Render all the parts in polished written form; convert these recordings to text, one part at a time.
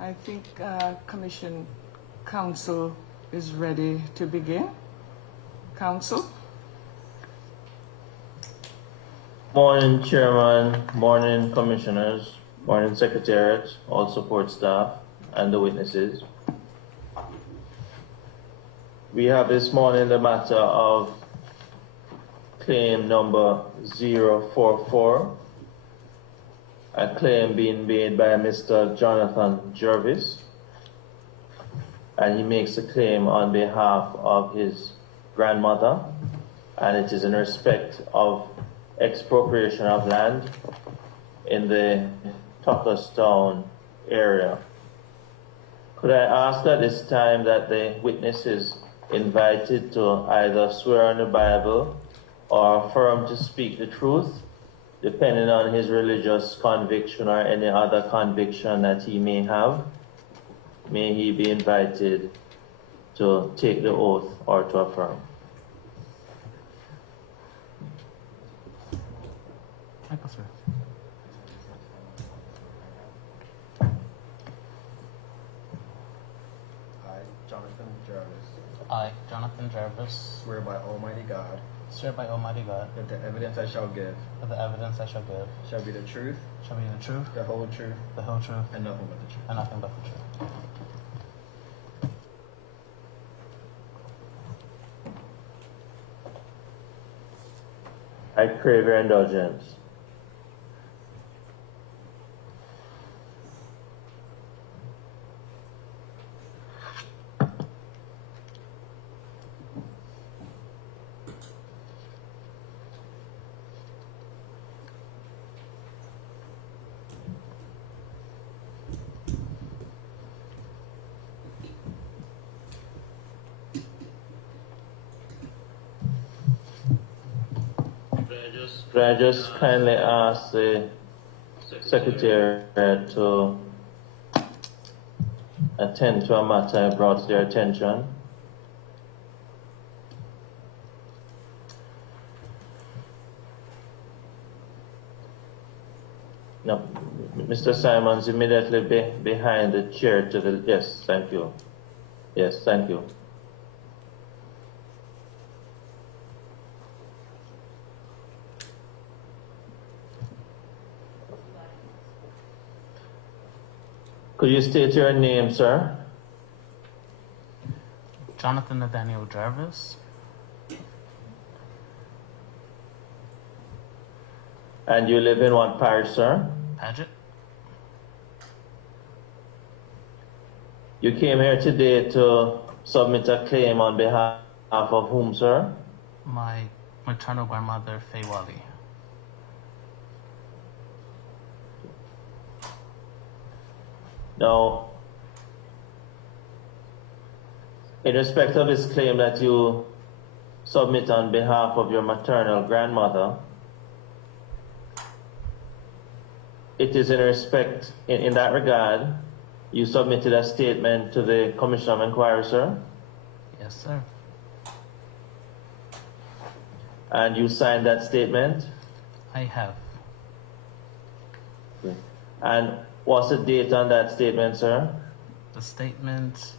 I think Commission Council is ready to begin. Council? Morning, Chairman. Morning, Commissioners. Morning, Secretariat, all support staff, and the witnesses. We have this morning the matter of claim number 044, a claim being made by Mr. Jonathan Jervis, and he makes a claim on behalf of his grandmother, and it is in respect of expropriation of land in the Tuckerstown area. Could I ask at this time that the witness is invited to either swear on the Bible or affirm to speak the truth, depending on his religious conviction or any other conviction that he may have? May he be invited to take the oath or to affirm. I, Jonathan Jervis, swear by Almighty God swear by Almighty God that the evidence I shall give that the evidence I shall give shall be the truth, shall be the truth, the whole truth, the whole truth, and nothing but the truth. and nothing but the truth. I crave your indulgence. Could I just kindly ask the Secretary to attend to a matter I brought to their attention? No, Mr. Simons, immediately behind the chair to the, yes, thank you. Yes, thank you. Could you state your name, sir? Jonathan Nathaniel Jervis, And you live in what parish, sir? Paget. You came here today to submit a claim on behalf of whom, sir? My maternal grandmother, Faye Wally. Now, in respect of this claim that you submit on behalf of your maternal grandmother, it is in respect, in that regard, you submitted a statement to the Commission of Inquiry, sir? Yes, sir. And you signed that statement? I have. And what's the date on that statement, sir? The statement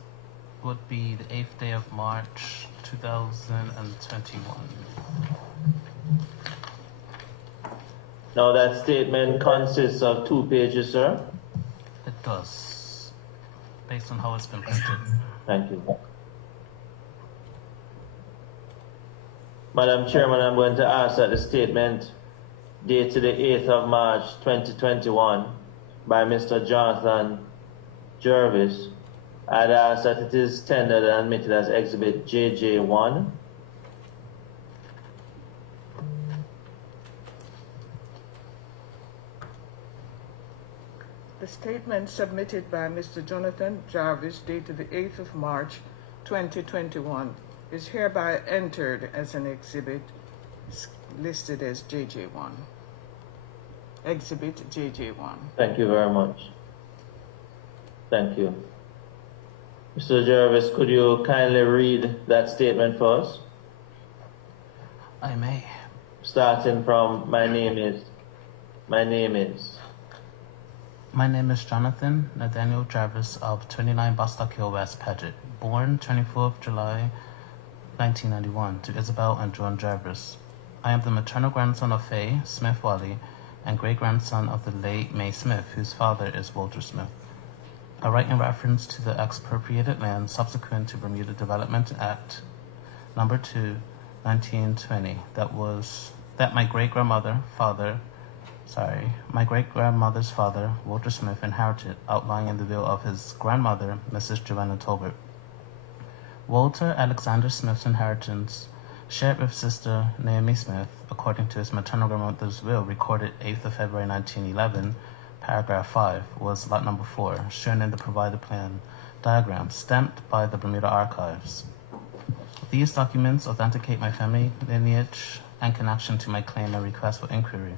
would be the 8th day of March, 2021. Now that statement consists of 2 pages, sir? It does, based on how it's been printed. Thank you. Madam Chairman, I'm going to ask that the statement dated the 8th of March 2021 by Mr. Jonathan Jervis, I'd ask that it is tendered and admitted as Exhibit JJ1. The statement submitted by Mr. Jonathan Jarvis dated the 8th of March 2021 is hereby entered as an exhibit listed as JJ1. Exhibit JJ1. Thank you very much. Thank you. Mr. Jervis, could you kindly read that statement for us? I may. Starting from my name is. My name is Jonathan Nathaniel Jarvis of 29 Bostock Hill West, Paget, born 24th July 1991 to Isabel and John Jarvis. I am the maternal grandson of Faye Smith Wally and great-grandson of the late May Smith, whose father is Walter Smith. I write in reference to the expropriated land subsequent to Bermuda Development Act No. 2, 1920, that my great-grandmother's father, Walter Smith, inherited, outlying in the will of his grandmother, Mrs. Joanna Tolbert. Walter Alexander Smith's inheritance, shared with sister Naomi Smith, according to his maternal grandmother's will recorded 8th of February 1911, paragraph 5, was lot number 4, shown in the provided plan diagram, stamped by the Bermuda Archives. These documents authenticate my family lineage and connection to my claim and request for inquiry.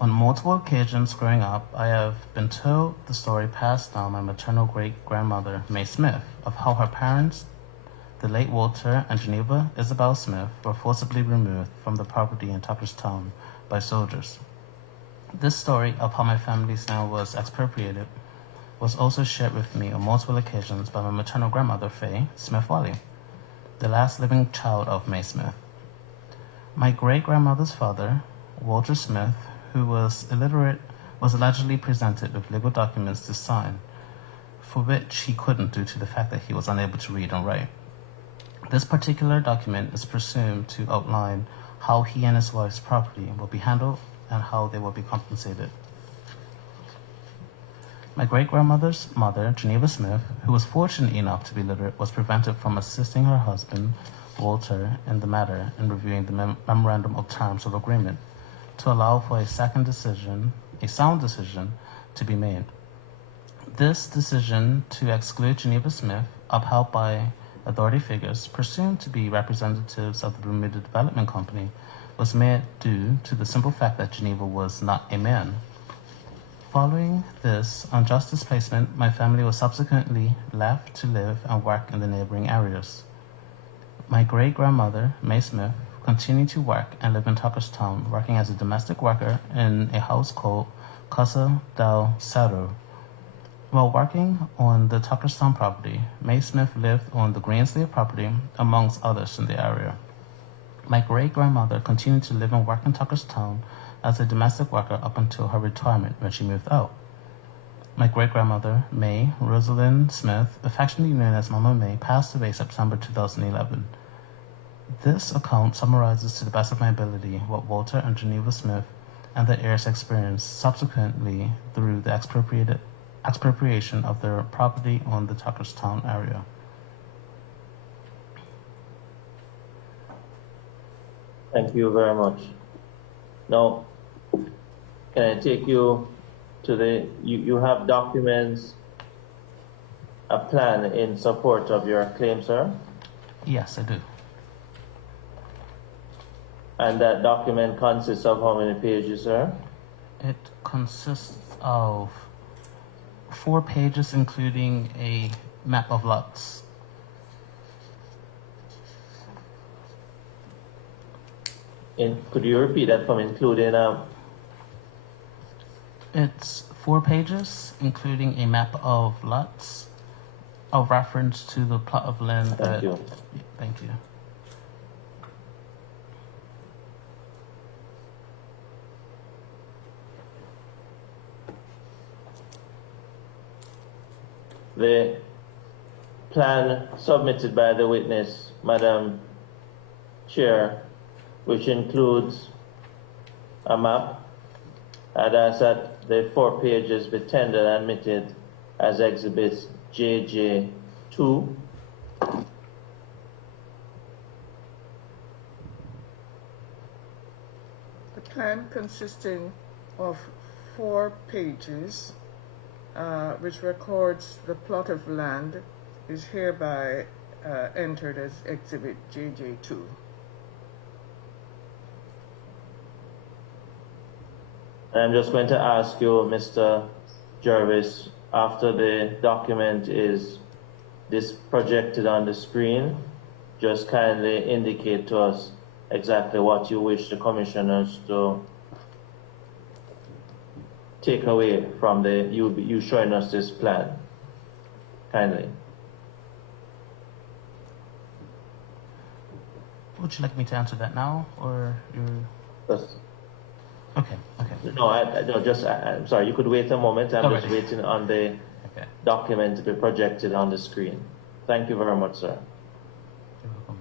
On multiple occasions growing up, I have been told the story passed down my maternal great-grandmother, May Smith, of how her parents, the late Walter and Geneva Isabel Smith, were forcibly removed from the property in Tuckerstown by soldiers. This story of how my family's land was expropriated was also shared with me on multiple occasions by my maternal grandmother, Faye Smith Wally, the last living child of May Smith. My great-grandmother's father, Walter Smith, who was illiterate, was allegedly presented with legal documents to sign, for which he couldn't due to the fact that he was unable to read and write. This particular document is presumed to outline how he and his wife's property will be handled and how they will be compensated. My great-grandmother's mother, Geneva Smith, who was fortunate enough to be literate, was prevented from assisting her husband, Walter, in the matter in reviewing the memorandum of terms of agreement to allow for a sound decision, to be made. This decision to exclude Geneva Smith, upheld by authority figures presumed to be representatives of the Bermuda Development Company, was made due to the simple fact that Geneva was not a man. Following this unjust displacement, my family was subsequently left to live and work in the neighboring areas. My great-grandmother, May Smith, continued to work and live in Tuckerstown, working as a domestic worker in a house called Casa del Cerro. While working on the Tuckerstown property, May Smith lived on the Greensley property, amongst others in the area. My great-grandmother continued to live and work in Tuckerstown as a domestic worker up until her retirement when she moved out. My great-grandmother, May Rosalind Smith, affectionately known as Mama May, passed away September 2011. This account summarizes to the best of my ability what Walter and Geneva Smith and the heirs experienced subsequently through the expropriation of their property on the Tuckerstown area. Thank you very much. Now, can I take you to you have documents, a plan in support of your claim, sir? Yes, I do. And that document consists of how many pages, sir? It consists of 4 pages, including a map of lots. Could you repeat that from including It's 4 pages, including a map of lots, a reference to the plot of land Thank you. Thank you. The plan submitted by the witness, Madam Chair, which includes a map, I'd ask that the 4 pages be tendered and admitted as exhibits JJ2. The plan consisting of 4 pages, which records the plot of land, is hereby entered as Exhibit JJ2. I'm just going to ask you, Mr. Jarvis, after the document is projected on the screen, just kindly indicate to us exactly what you wish the commissioners to take away from you showing us this plan? Kindly. Would you like me to answer that now, or you're... That's- Okay. No, I'm sorry. You could wait a moment. I'm just Alrighty. waiting on the Okay. document to be projected on the screen. Thank you very much, sir. You're welcome.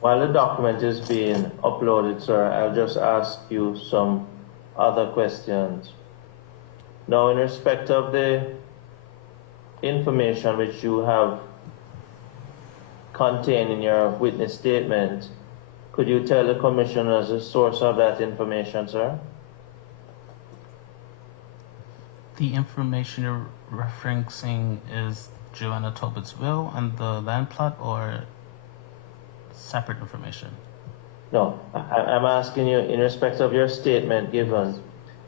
While the document is being uploaded, sir, I'll just ask you some other questions. Now, in respect of the information which you have contained in your witness statement, could you tell the commissioners the source of that information, sir? The information you're referencing is Joanna Tobit's will and the land plot, or separate information? No, I'm asking you in respect of your statement given,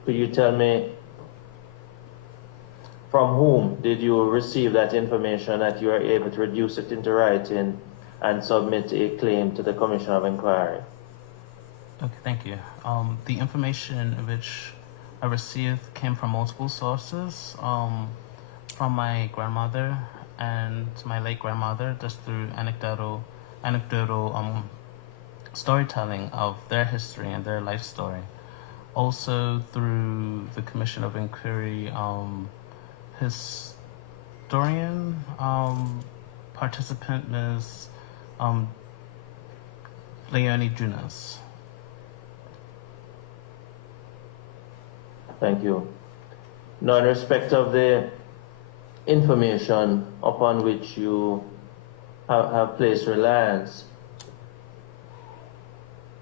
could you tell me from whom did you receive that information that you are able to reduce it into writing and submit a claim to the Commission of Inquiry? Okay, thank you. The information which I received came from multiple sources, from my grandmother and my late grandmother, just through anecdotal storytelling of their history and their life story. Also through the Commission of Inquiry historian participant, Ms. Leonie Junas. Thank you. Now, in respect of the information upon which you have placed reliance,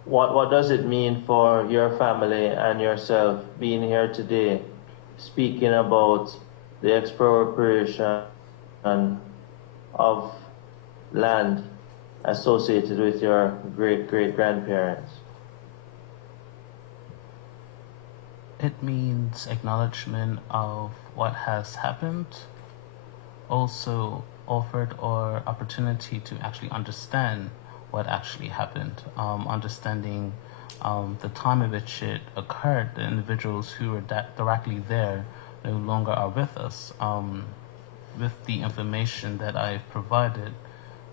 what does it mean for your family and yourself being here today speaking about the expropriation of land associated with your great-great-grandparents? It means acknowledgement of what has happened, also offered or opportunity to actually understand what actually happened, understanding the time in which it occurred. The individuals who were directly there no longer are with us. With the information that I've provided,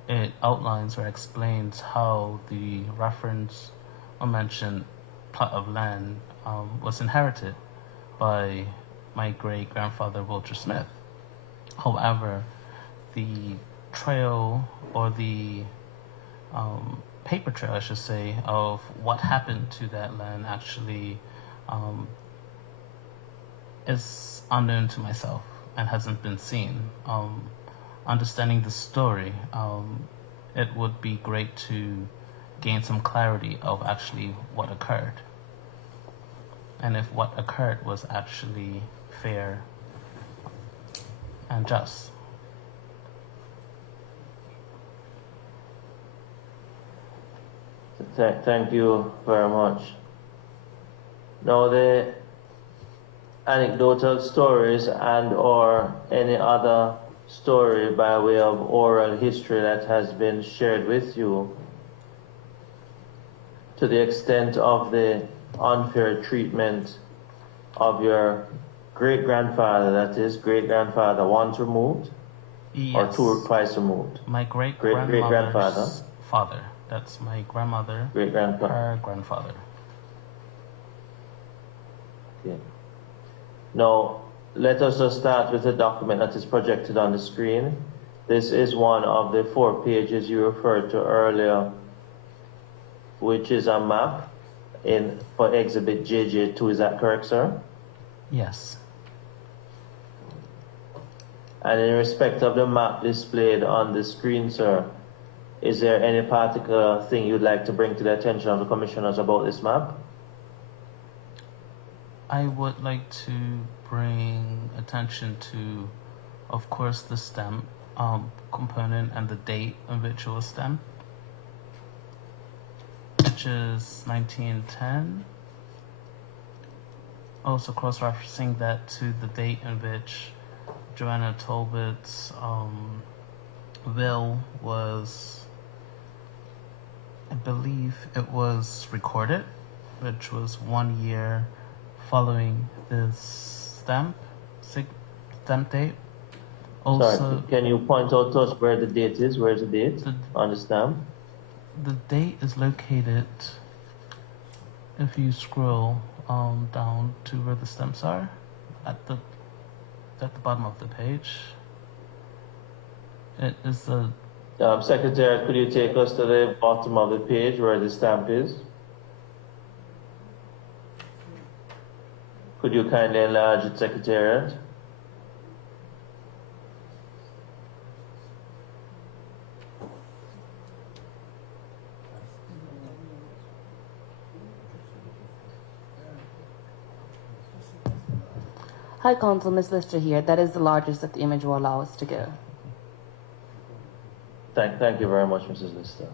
it outlines or explains how the reference or mentioned plot of land was inherited by my great-grandfather Walter Smith. However, the trail, or the paper trail, I should say, of what happened to that land actually is unknown to myself and hasn't been seen. Understanding the story, it would be great to gain some clarity of actually what occurred, and if what occurred was actually fair and just. Thank you very much. Now, the anecdotal stories and or any other story by way of oral history that has been shared with you to the extent of the unfair treatment of your great-grandfather, that is, great-grandfather once removed or Yes. twice removed? My great Great-great-grandfather? grandmother's father. That's my grandmother, Great-grandfather. her grandfather. Okay. Now, let us just start with the document that is projected on the screen. This is one of the 4 pages you referred to earlier, which is a map for exhibit JJ2. Is that correct, sir? Yes. And in respect of the map displayed on the screen, sir, is there any particular thing you'd like to bring to the attention of the commissioners about this map? I would like to bring attention to, of course, the stamp component and the date on which it was stamped, which is 1910. Also cross-referencing that to the date in which Joanna Talbot's will was, I believe it was recorded, which was 1 year following this stamp date. Also, Sorry, can you point out to us where the date is? Where's the date on the stamp? the date is located, if you scroll down to where the stamps are, at the bottom of the page. It is the Secretary, could you take us to the bottom of the page where the stamp is? Could you kindly enlarge it, Secretariat? Hi, Counsel, Ms. Lister here. That is the largest that the image will allow us to go. Thank you very much, Mrs. Lister.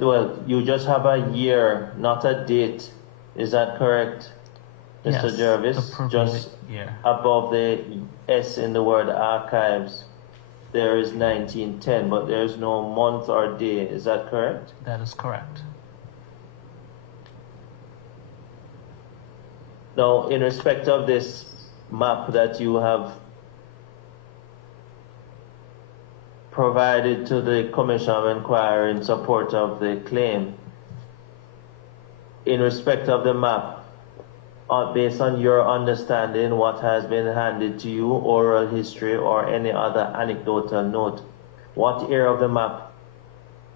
Well, you just have a year, not a date. Is that correct, Mr. yes, Jervis? the appropriate Just year. above the S in the word archives, there is 1910, but there is no month or day. Is that correct? That is correct. Now, in respect of this map that you have provided to the Commission of Inquiry in support of the claim, in respect of the map, based on your understanding, what has been handed to you, oral history or any other anecdotal note, what area of the map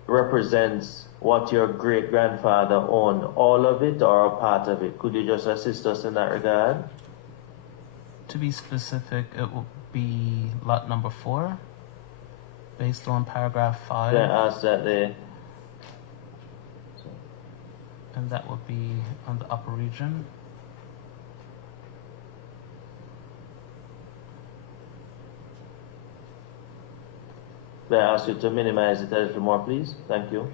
represents what your great-grandfather owned? All of it or a part of it? Could you just assist us in that regard? To be specific, it will be lot number 4, based on paragraph 5, Can I ask that and that would be on the upper region. May I ask you to minimize it a little more, please? Thank you.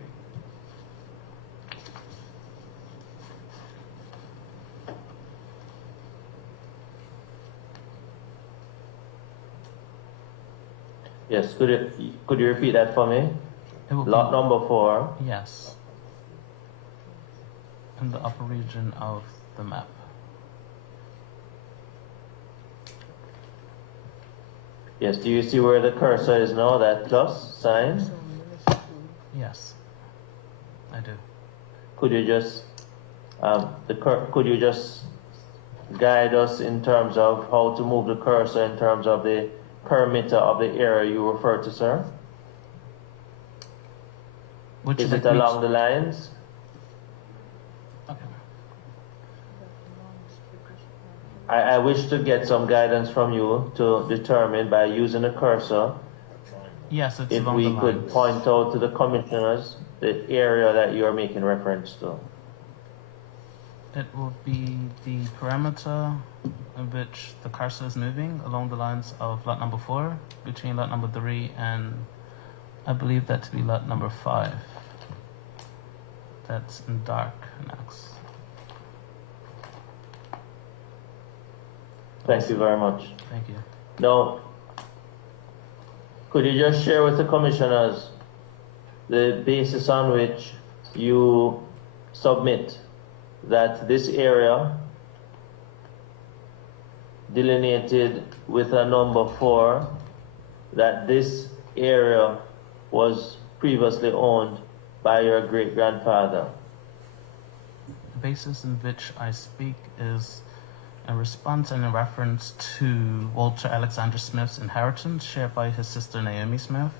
Yes, could you repeat that for me? It will Lot be, number 4. yes, in the upper region of the map. Yes, do you see where the cursor is now, that plus sign? Yes, I do. Could you just could you just guide us in terms of how to move the cursor in terms of the perimeter of the area you refer to, sir? Which Is it like along the lines? Okay. I wish to get some guidance from you to determine by using a cursor Yes, it's if along we the could lines. point out to the commissioners the area that you are making reference to. It will be the parameter in which the cursor is moving along the lines of lot number 4, between lot number 3 and I believe that to be lot number 5. That's in dark next. Thank you very much. Thank you. Now, could you just share with the commissioners the basis on which you submit that this area delineated with a number 4, that this area was previously owned by your great-grandfather. The basis in which I speak is in response and in reference to Walter Alexander Smith's inheritance shared by his sister Naomi Smith.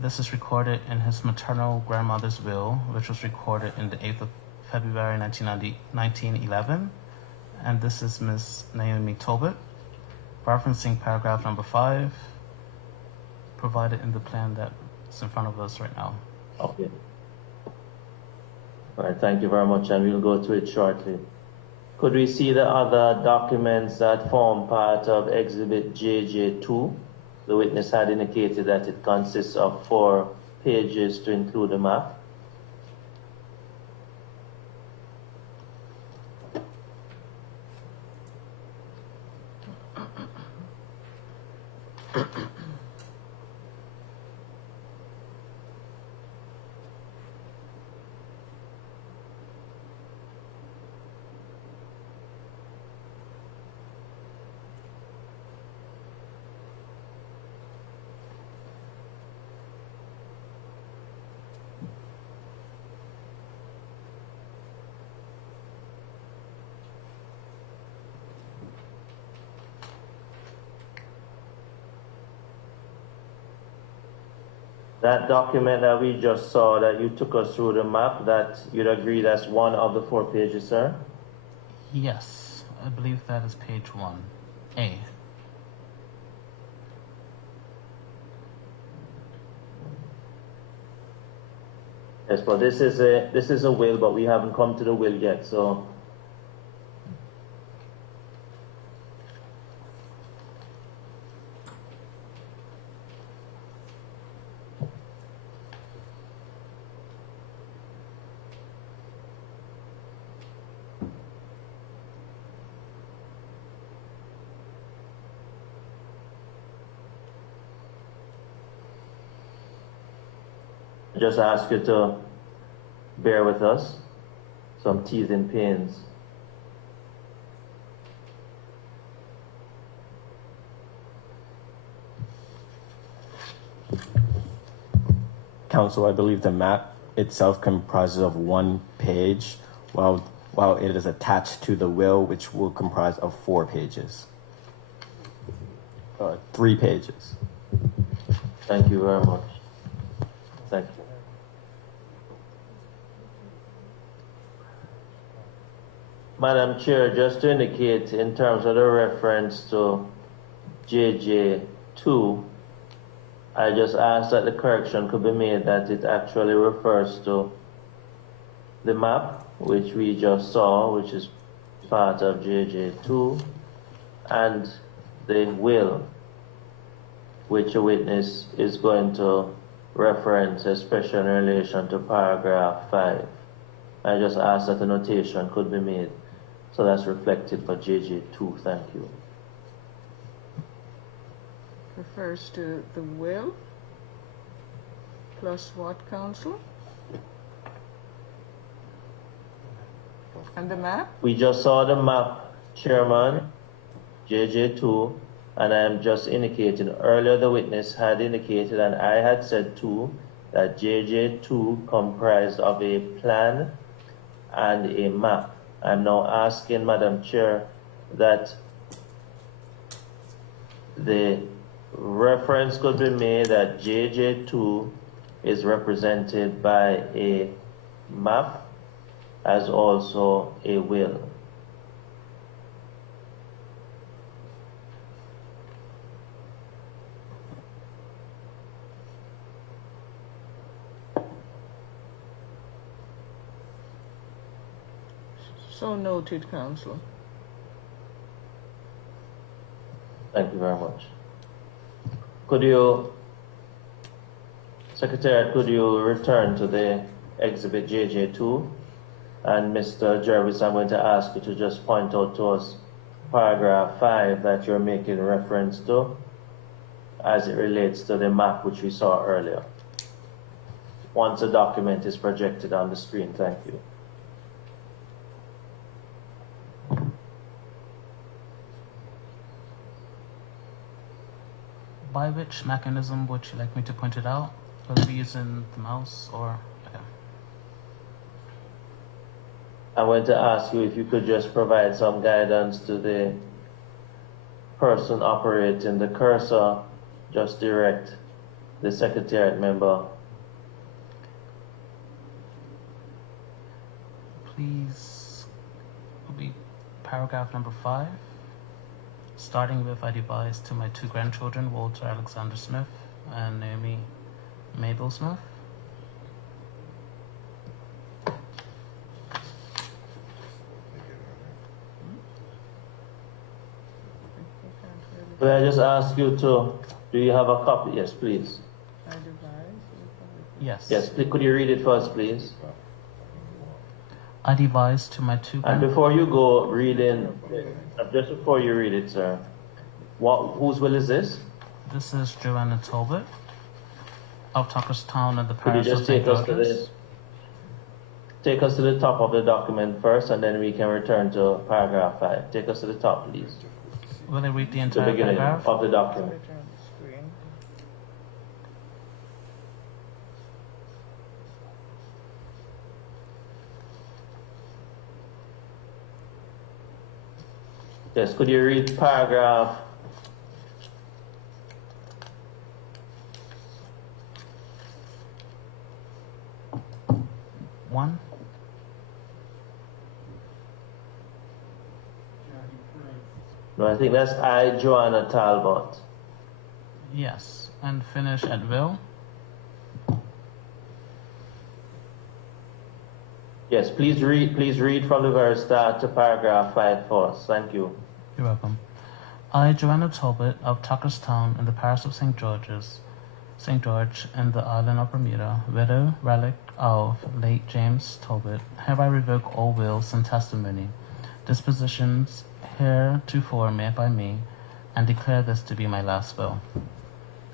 This is recorded in his maternal grandmother's will, which was recorded in the 8th of February 1911. And this is Ms. Naomi Tobit, referencing paragraph number 5, provided in the plan that's in front of us right now. Okay. All right, thank you very much, and we'll go to it shortly. Could we see the other documents that form part of Exhibit JJ2? The witness had indicated that it consists of 4 pages to include a map. That document that we just saw, that you took us through the map, that you'd agree that's one of the 4 pages, sir? Yes, I believe that is page 1A. Yes, but this is a will, but we haven't come to the will yet, so. Just ask you to bear with us. Some teething pains. Counsel, I believe the map itself comprises of 1 page, while it is attached to the will, which will comprise of 4 pages. 3 pages. Thank you very much. Thank you. Madam Chair, just to indicate in terms of the reference to JJ2, I just asked that the correction could be made that it actually refers to the map, which we just saw, which is part of JJ2, and the will, which a witness is going to reference, especially in relation to paragraph 5. I just asked that the notation could be made so that's reflected for JJ2. Thank you. Refers to the will plus what, counsel? And the map? We just saw the map, Chairman, JJ2, and I am just indicating earlier the witness had indicated, and I had said too, that JJ2 comprised of a plan and a map. I'm now asking, Madam Chair, that the reference could be made that JJ2 is represented by a map as also a will. So noted, counsel. Thank you very much. Could you, Secretary, could you return to the exhibit JJ2? And Mr. Jervis, I'm going to ask you to just point out to us paragraph 5 that you're making reference to as it relates to the map which we saw earlier. Once the document is projected on the screen, thank you. by which mechanism would you like me to point it out? Will it be using the mouse or? Okay. I want to ask you if you could just provide some guidance to the person operating the cursor, just direct the secretariat member. Please, will be paragraph number 5, starting with I devise to my 2 grandchildren, Walter Alexander Smith and Naomi Mabel Smith. Could I just ask you to, do you have a copy? Yes, please. I devise. Yes. Yes, could you read it first, please? I devise to my 2 And before you go reading, just before you read it, sir, whose will is this? This is Joanna Talbot of Tuckerstown and the Could you parish of just St. take us to George's. this? Take us to the top of the document first, and then we can return to paragraph 5. Take us to the top, please. Will I read the The entire beginning paragraph? of the document. Put it on the screen. Yes, could you read paragraph 1. No, I think that's I, Joanna Talbot. Yes. And finish at will. Yes, please read from the very start to paragraph 5 first. Thank you. You're welcome. I, Joanna Talbot of Tuckerstown in the parish of St. George in the island of Bermuda, widow, relic of late James Talbot, hereby revoke all wills and testimony, dispositions heretofore made by me, and declare this to be my last will.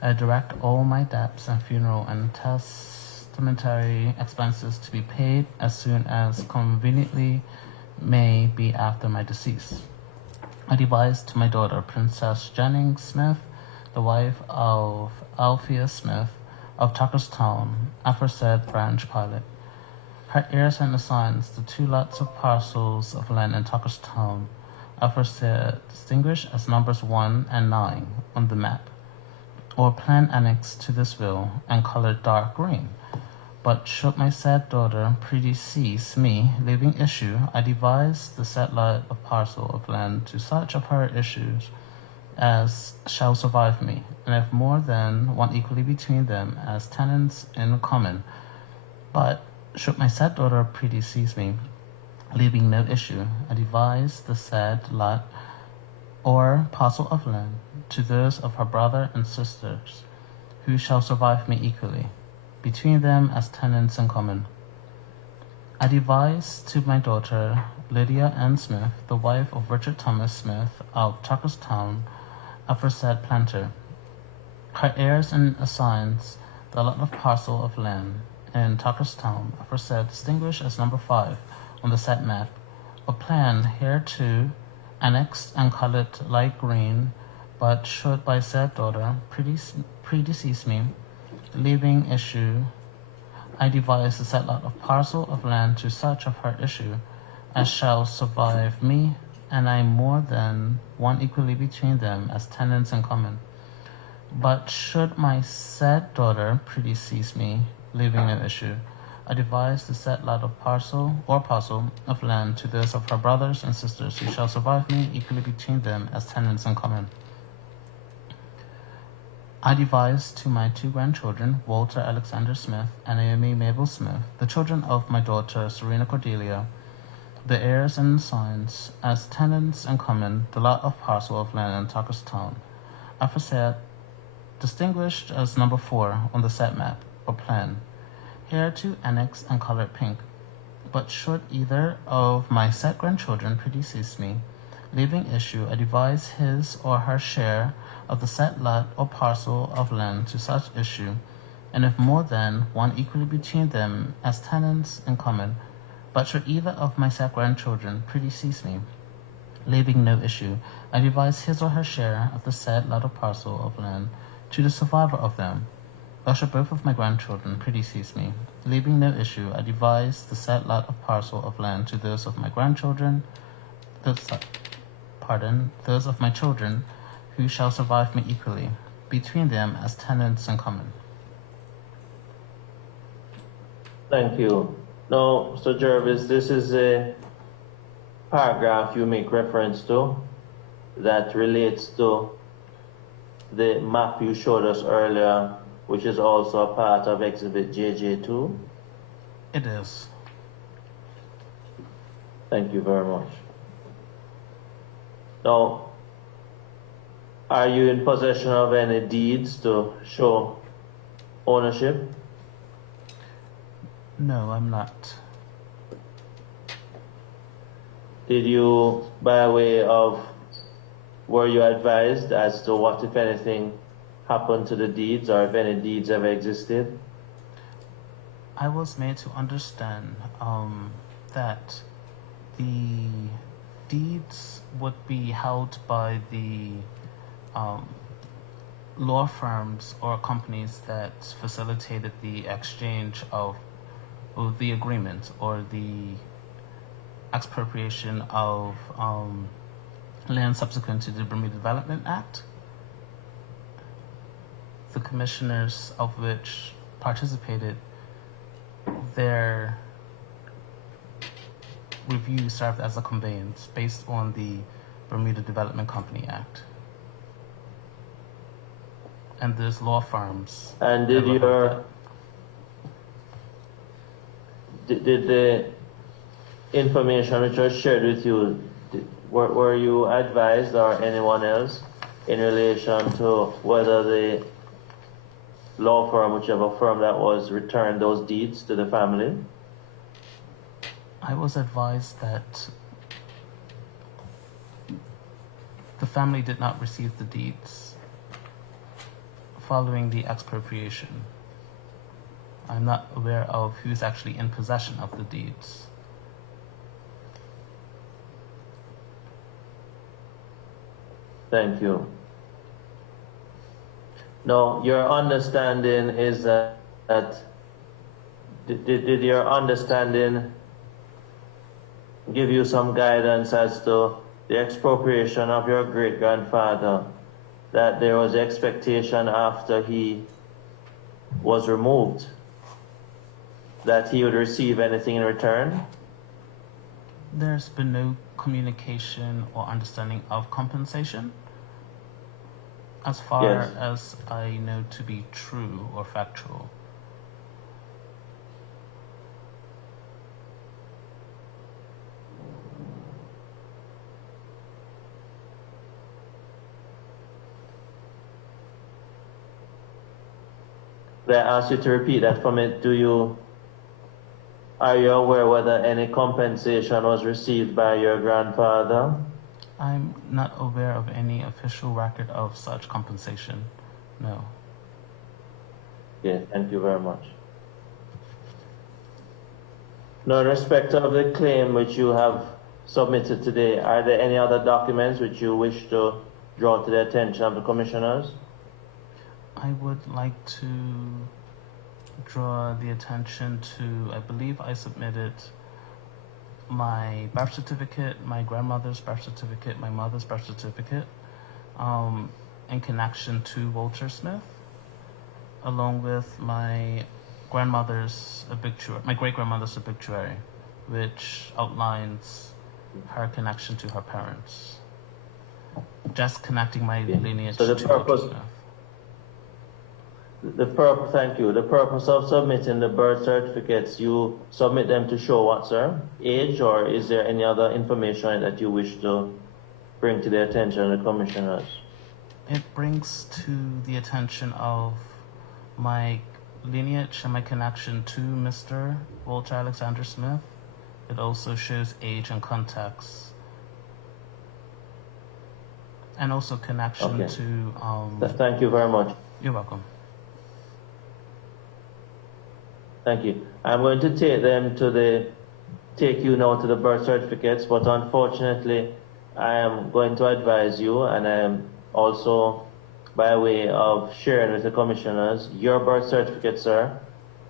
I direct all my debts and funeral and testamentary expenses to be paid as soon as conveniently may be after my decease. I devise to my daughter, Princess Jennings Smith, the wife of Alpheus Smith of Tuckerstown, aforesaid branch pilot, her heirs and assigns the 2 lots of parcels of land in Tuckerstown, aforesaid distinguished as numbers 1 and 9 on the map, or plan annexed to this will, and colored dark green. But should my said daughter predecease me, leaving issue, I devise the said lot of parcel of land to such of her issues as shall survive me, and if more than one equally between them as tenants in common. But should my said daughter predecease me, leaving no issue, I devise the said lot or parcel of land to those of her brother and sisters, who shall survive me equally, between them as tenants in common. I devise to my daughter Lydia Ann Smith, the wife of Richard Thomas Smith of Tuckerstown, aforesaid planter, her heirs and assigns the lot of parcel of land in Tuckerstown, aforesaid distinguished as number 5 on the said map, a plan hereto annexed and colored light green, but should by said daughter predecease me, leaving issue, I devise the said lot of parcel of land to such of her issue as shall survive me, and I more than one equally between them as tenants in common. But should my said daughter predecease me, leaving no issue, I devise the said lot of parcel of land to those of her brothers and sisters who shall survive me equally between them as tenants in common. I devise to my 2 grandchildren, Walter Alexander Smith and Naomi Mabel Smith, the children of my daughter Serena Cordelia, the heirs and assigns as tenants in common the lot of parcel of land in Tuckerstown, aforesaid distinguished as number 4 on the said map or plan, hereto annexed and colored pink. But should either of my said grandchildren predecease me, leaving issue, I devise his or her share of the said lot or parcel of land to such issue, and if more than one equally between them as tenants in common. But should either of my said grandchildren predecease me, leaving no issue, I devise his or her share of the said lot or parcel of land To the survivor of them, thus should both of my grandchildren predecease me. Leaving no issue, I devise the said lot of parcel of land to those of my grandchildren, those of my children, who shall survive me equally, between them as tenants in common. Thank you. Now, Mr. Jervis, this is a paragraph you make reference to that relates to the map you showed us earlier, which is also a part of Exhibit JJ2. It is. Thank you very much. Now, are you in possession of any deeds to show ownership? No, I'm not. Did you, by way of, were you advised as to what, if anything, happened to the deeds, or if any deeds ever existed? I was made to understand that the deeds would be held by the law firms or companies that facilitated the exchange of the agreement or the expropriation of land subsequent to the Bermuda Development Act. The commissioners of which participated, their review served as a conveyance based on the Bermuda Development Company Act. And those law firms. And did the information which was shared with you, were you advised or anyone else in relation to whether the law firm, whichever firm that was, returned those deeds to the family? I was advised that the family did not receive the deeds following the expropriation. I'm not aware of who's actually in possession of the deeds. Thank you. No, your understanding is that did your understanding give you some guidance as to the expropriation of your great-grandfather, that there was expectation after he was removed that he would receive anything in return? There's been no communication or understanding of compensation as far Yes. as I know to be true or factual. They asked you to repeat that for me. Are you aware whether any compensation was received by your grandfather? I'm not aware of any official record of such compensation. No. Yes, thank you very much. Now, in respect of the claim which you have submitted today, are there any other documents which you wish to draw to the attention of the commissioners? I would like to draw the attention to, I believe I submitted my birth certificate, my grandmother's birth certificate, my mother's birth certificate, in connection to Walter Smith, along with my grandmother's obituary, my great-grandmother's obituary, which outlines her connection to her parents. Just connecting my lineage So the to purpose- Walter Smith. Thank you. The purpose of submitting the birth certificates, you submit them to show what, sir? Age, or is there any other information that you wish to bring to the attention of the commissioners? It brings to the attention of my lineage and my connection to Mr. Walter Alexander Smith. It also shows age and context. And also connection Okay. to... Thank you very much. You're welcome. Thank you. I'm going to take you now to the birth certificates, but unfortunately, I am going to advise you, and I am also by way of sharing with the commissioners. Your birth certificate, sir,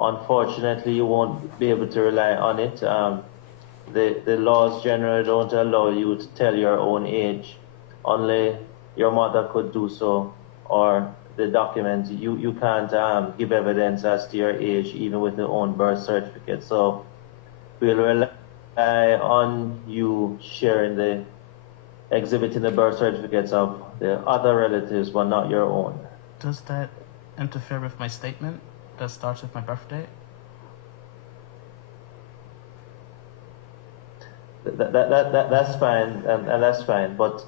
unfortunately, you won't be able to rely on it. The laws generally don't allow you to tell your own age. Only your mother could do so, or the documents. You can't give evidence as to your age, even with your own birth certificate. So we'll rely on you sharing exhibiting the birth certificates of the other relatives, but not your own. Does that interfere with my statement that starts with my birthday? That's fine, and that's fine. But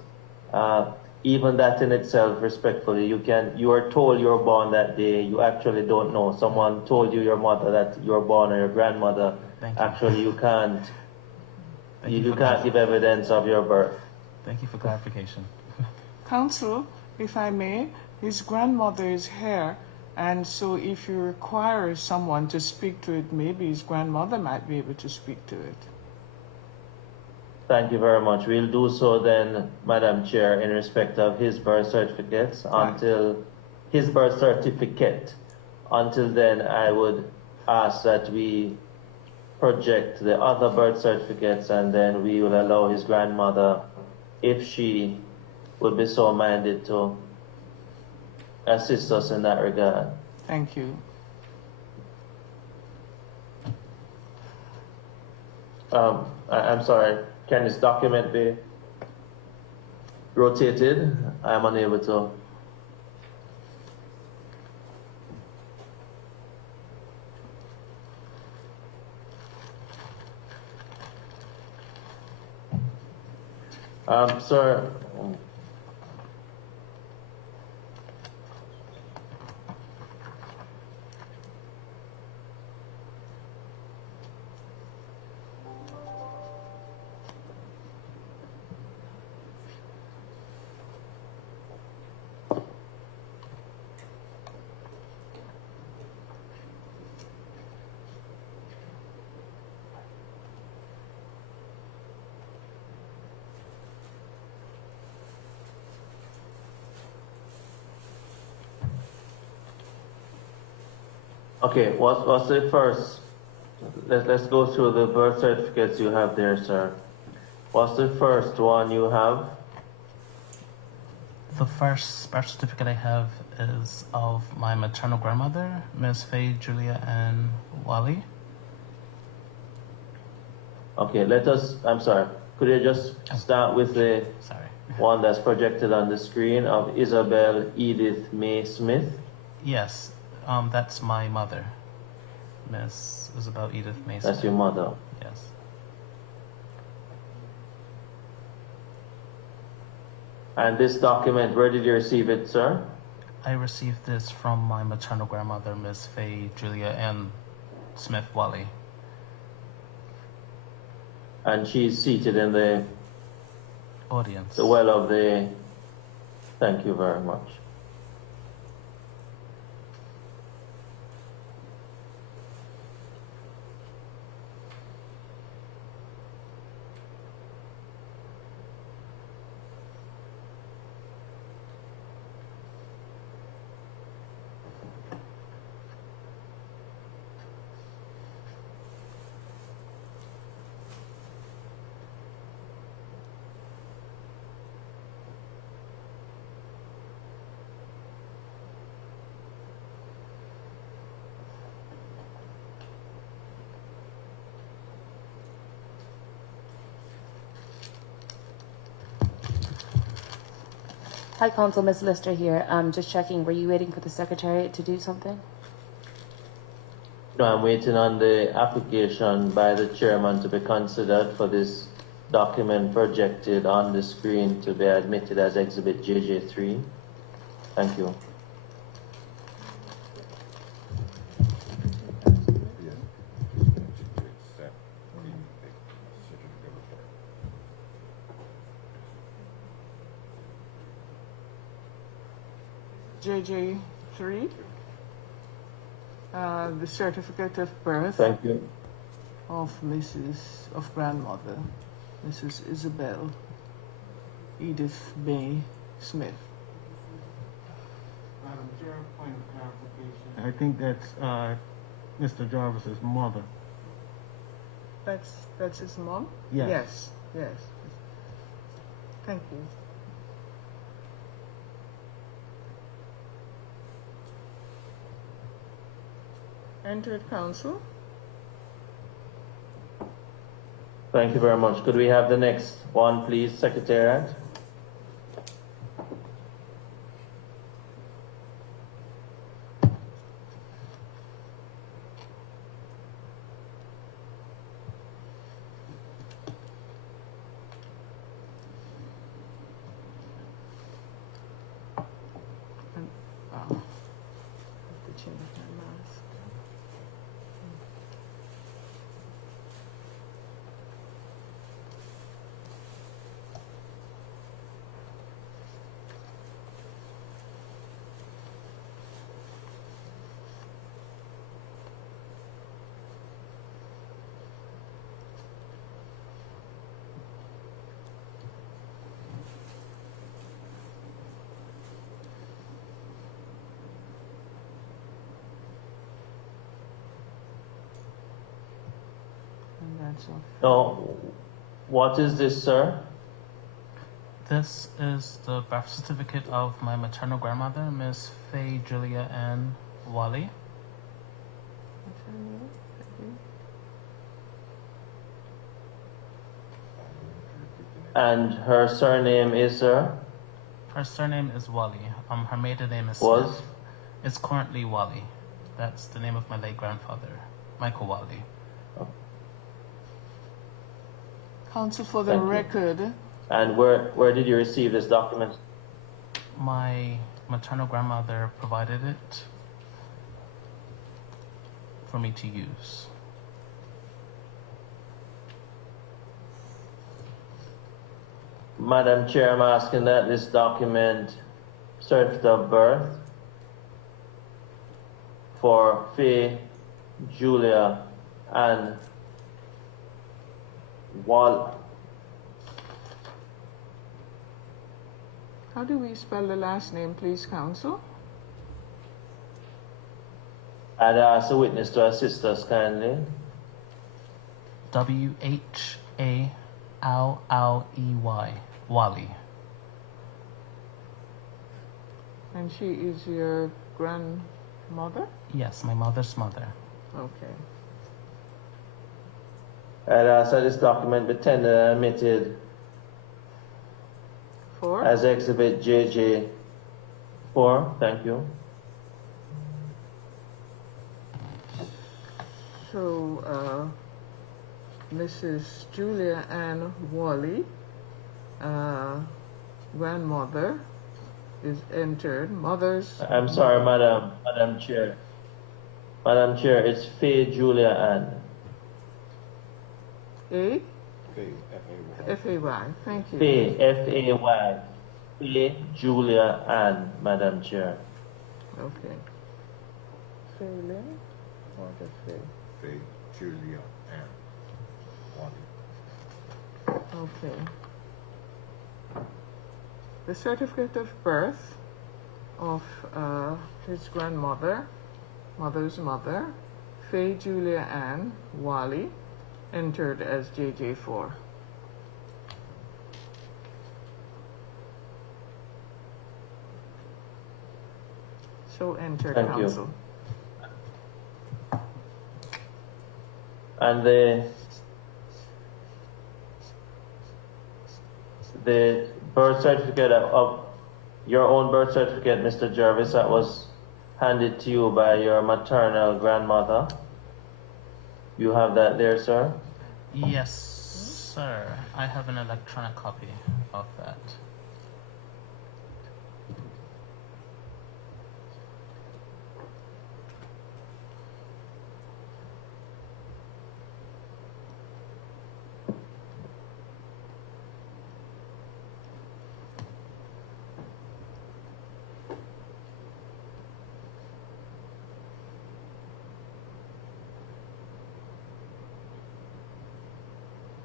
even that in itself, respectfully, you are told you were born that day. You actually don't know. Someone told you your mother that you were born, or your grandmother. Thank you. Actually, you can't. Thank You for can't give evidence of your birth. Thank you for clarification. Counsel, if I may, his grandmother is here, and so if you require someone to speak to it, maybe his grandmother might be able to speak to it. Thank you very much. We'll do so then, Madam Chair, in respect of his birth certificates until his birth certificate. Until then, I would ask that we project the other birth certificates, and then we will allow his grandmother, if she would be so minded, to assist us in that regard. Thank you. I'm sorry, can this document be rotated? I'm unable to. Sir, okay, what's the first? Let's go through the birth certificates you have there, sir. What's the first one you have? The first birth certificate I have is of my maternal grandmother, Miss Faye Julia Ann Wally. Okay, I'm sorry, could you just start with the Sorry. one that's projected on the screen of Isabel Edith May Smith? Yes, that's my mother, Miss Isabel Edith Mason. That's your mother. Yes. And this document, where did you receive it, sir? I received this from my maternal grandmother, Miss Faye Julia Ann Smith Wally. And she's seated in the Audience. well of the... Thank you very much. Hi, Counsel, Ms. Lister here. Just checking, were you waiting for the Secretary to do something? No, I'm waiting on the application by the chairman to be considered for this document projected on the screen to be admitted as Exhibit JJ3. Thank you. JJ3, the certificate of birth Thank you. of grandmother, Mrs. Isabel Edith May Smith. Madam Chair, point of clarification. I think that's Mr. Jarvis's mother. That's his mom? Yes. Yes. Thank you. Entered counsel. Thank you very much. Could we have the next one, please, Secretariat? And, I have to change my mask. And that's all. No. What is this, sir? This is the birth certificate of my maternal grandmother, Miss Faye Julia Ann Wally. What's her name? And her surname is, sir? Her surname is Wally. Her maiden name is Was? Smith. It's currently Wally. That's the name of my late grandfather, Michael Wally. Counsel, for the Thank you. record, And where did you receive this document? My maternal grandmother provided it for me to use. Madam Chair, I'm asking that this document, certificate of birth for Faye Julia and how do we spell the last name, please, counsel? I'd ask the witness to assist us kindly. WHALLEY. Wally. And she is your grandmother? Yes, my mother's mother. Okay. I'd ask that this document be tendered and admitted For? as Exhibit JJ4. Thank you. So, Mrs. Julia Ann Wally, grandmother, is entered. Mother's. I'm sorry, Madam Chair. Madam Chair, it's Faye Julia Ann. A? F-A-Y. Thank you. Faye, F-A-Y. Faye Julia Ann, Madam Chair. Okay. Faylin? What is Faye? Faye Julia Ann Wally. Okay. The certificate of birth of his grandmother, mother's mother, Faye Julia Ann Wally, entered as JJ4. So entered, Thank you. counsel. And the birth certificate of your own birth certificate, Mr. Jervis, that was handed to you by your maternal grandmother. You have that there, sir? Yes, sir. I have an electronic copy of that.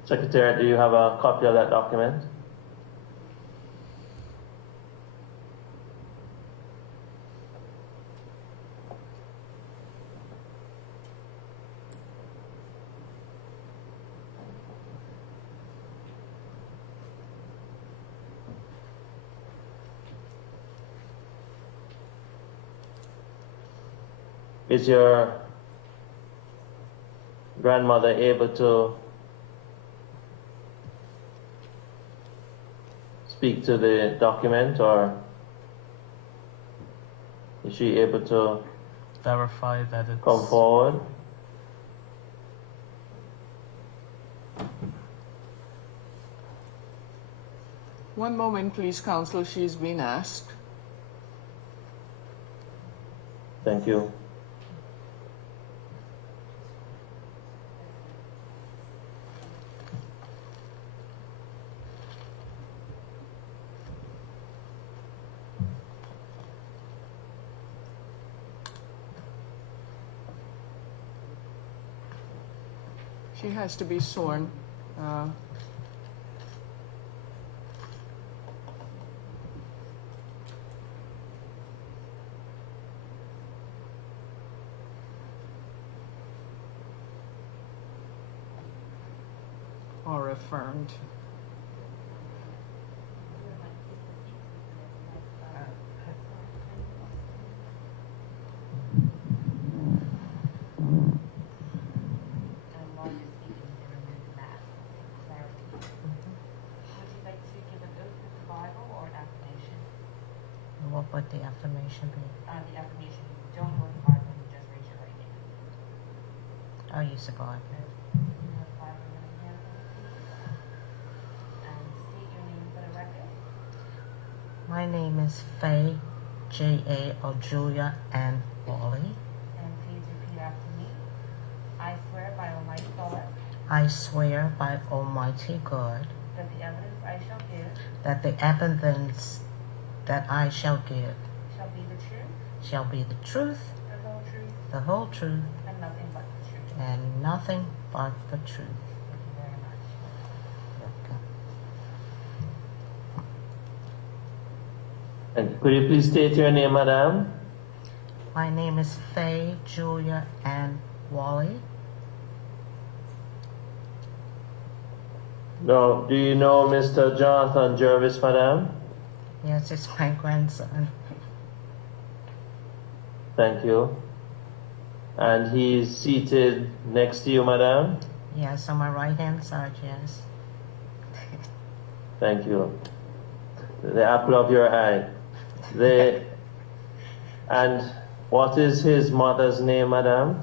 Secretary, do you have a copy of that document? Is your grandmother able to speak to the document, or is she able to Verify that it's... come forward? One moment, please, Counsel. She's been asked. Thank you. She has to be sworn. Or affirmed. What would the affirmation be? The affirmation, you don't hold the Bible, you just raise your right hand. I'll use the God. You have the Bible in your hand, and state your name for the record. My name is Faye J.A. or Julia Ann Wally. And please repeat after me. I swear by Almighty God I swear by Almighty God that the evidence I shall give that the evidence that I shall give shall be the truth, shall be the truth, the whole truth, the whole truth, and nothing but the truth. and nothing but the truth. Thank you very much. And could you please state your name, madam? My name is Faye Julia Ann Wally. No. Do you know Mr. Jonathan Jervis, madam? Yes, it's my grandson. Thank you. And he's seated next to you, madam? Yes, on my right hand side, yes. Thank you. The apple of your eye. And what is his mother's name, madam?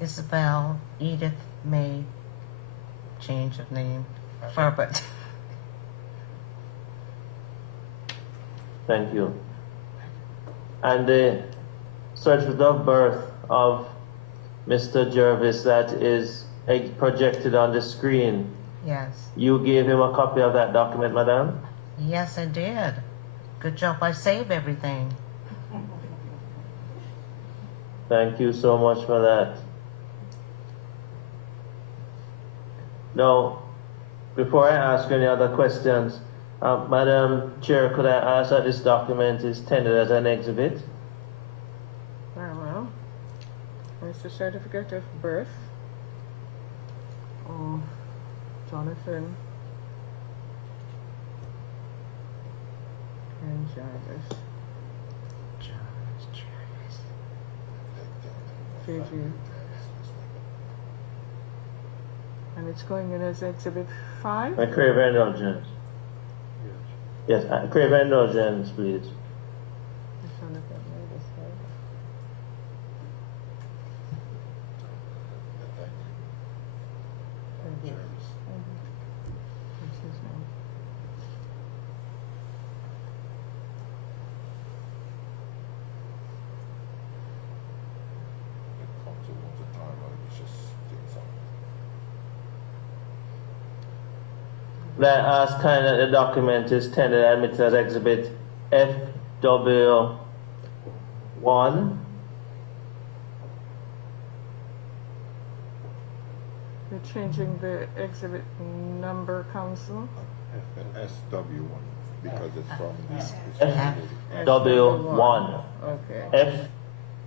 Isabel Edith May, change of name, Furbert. Thank you. And the certificate of birth of Mr. Jervis that is projected on the screen. Yes. You gave him a copy of that document, madam? Yes, I did. Good job. I saved everything. Thank you so much for that. Now, before I ask any other questions, Madam Chair, could I ask that this document is tendered as an exhibit? Very well. Where's the certificate of birth of Jonathan and Jarvis? JG. And it's going in as Exhibit 5? I crave indulgence. Yes, I crave indulgence, please. Jonathan made this, right? What's his name? It comes to once a time, like it's just things on. Let I ask kind that the document is tendered and admitted as exhibit FW1. You're changing the exhibit number, Council? SW1, because it's from FW1. Okay.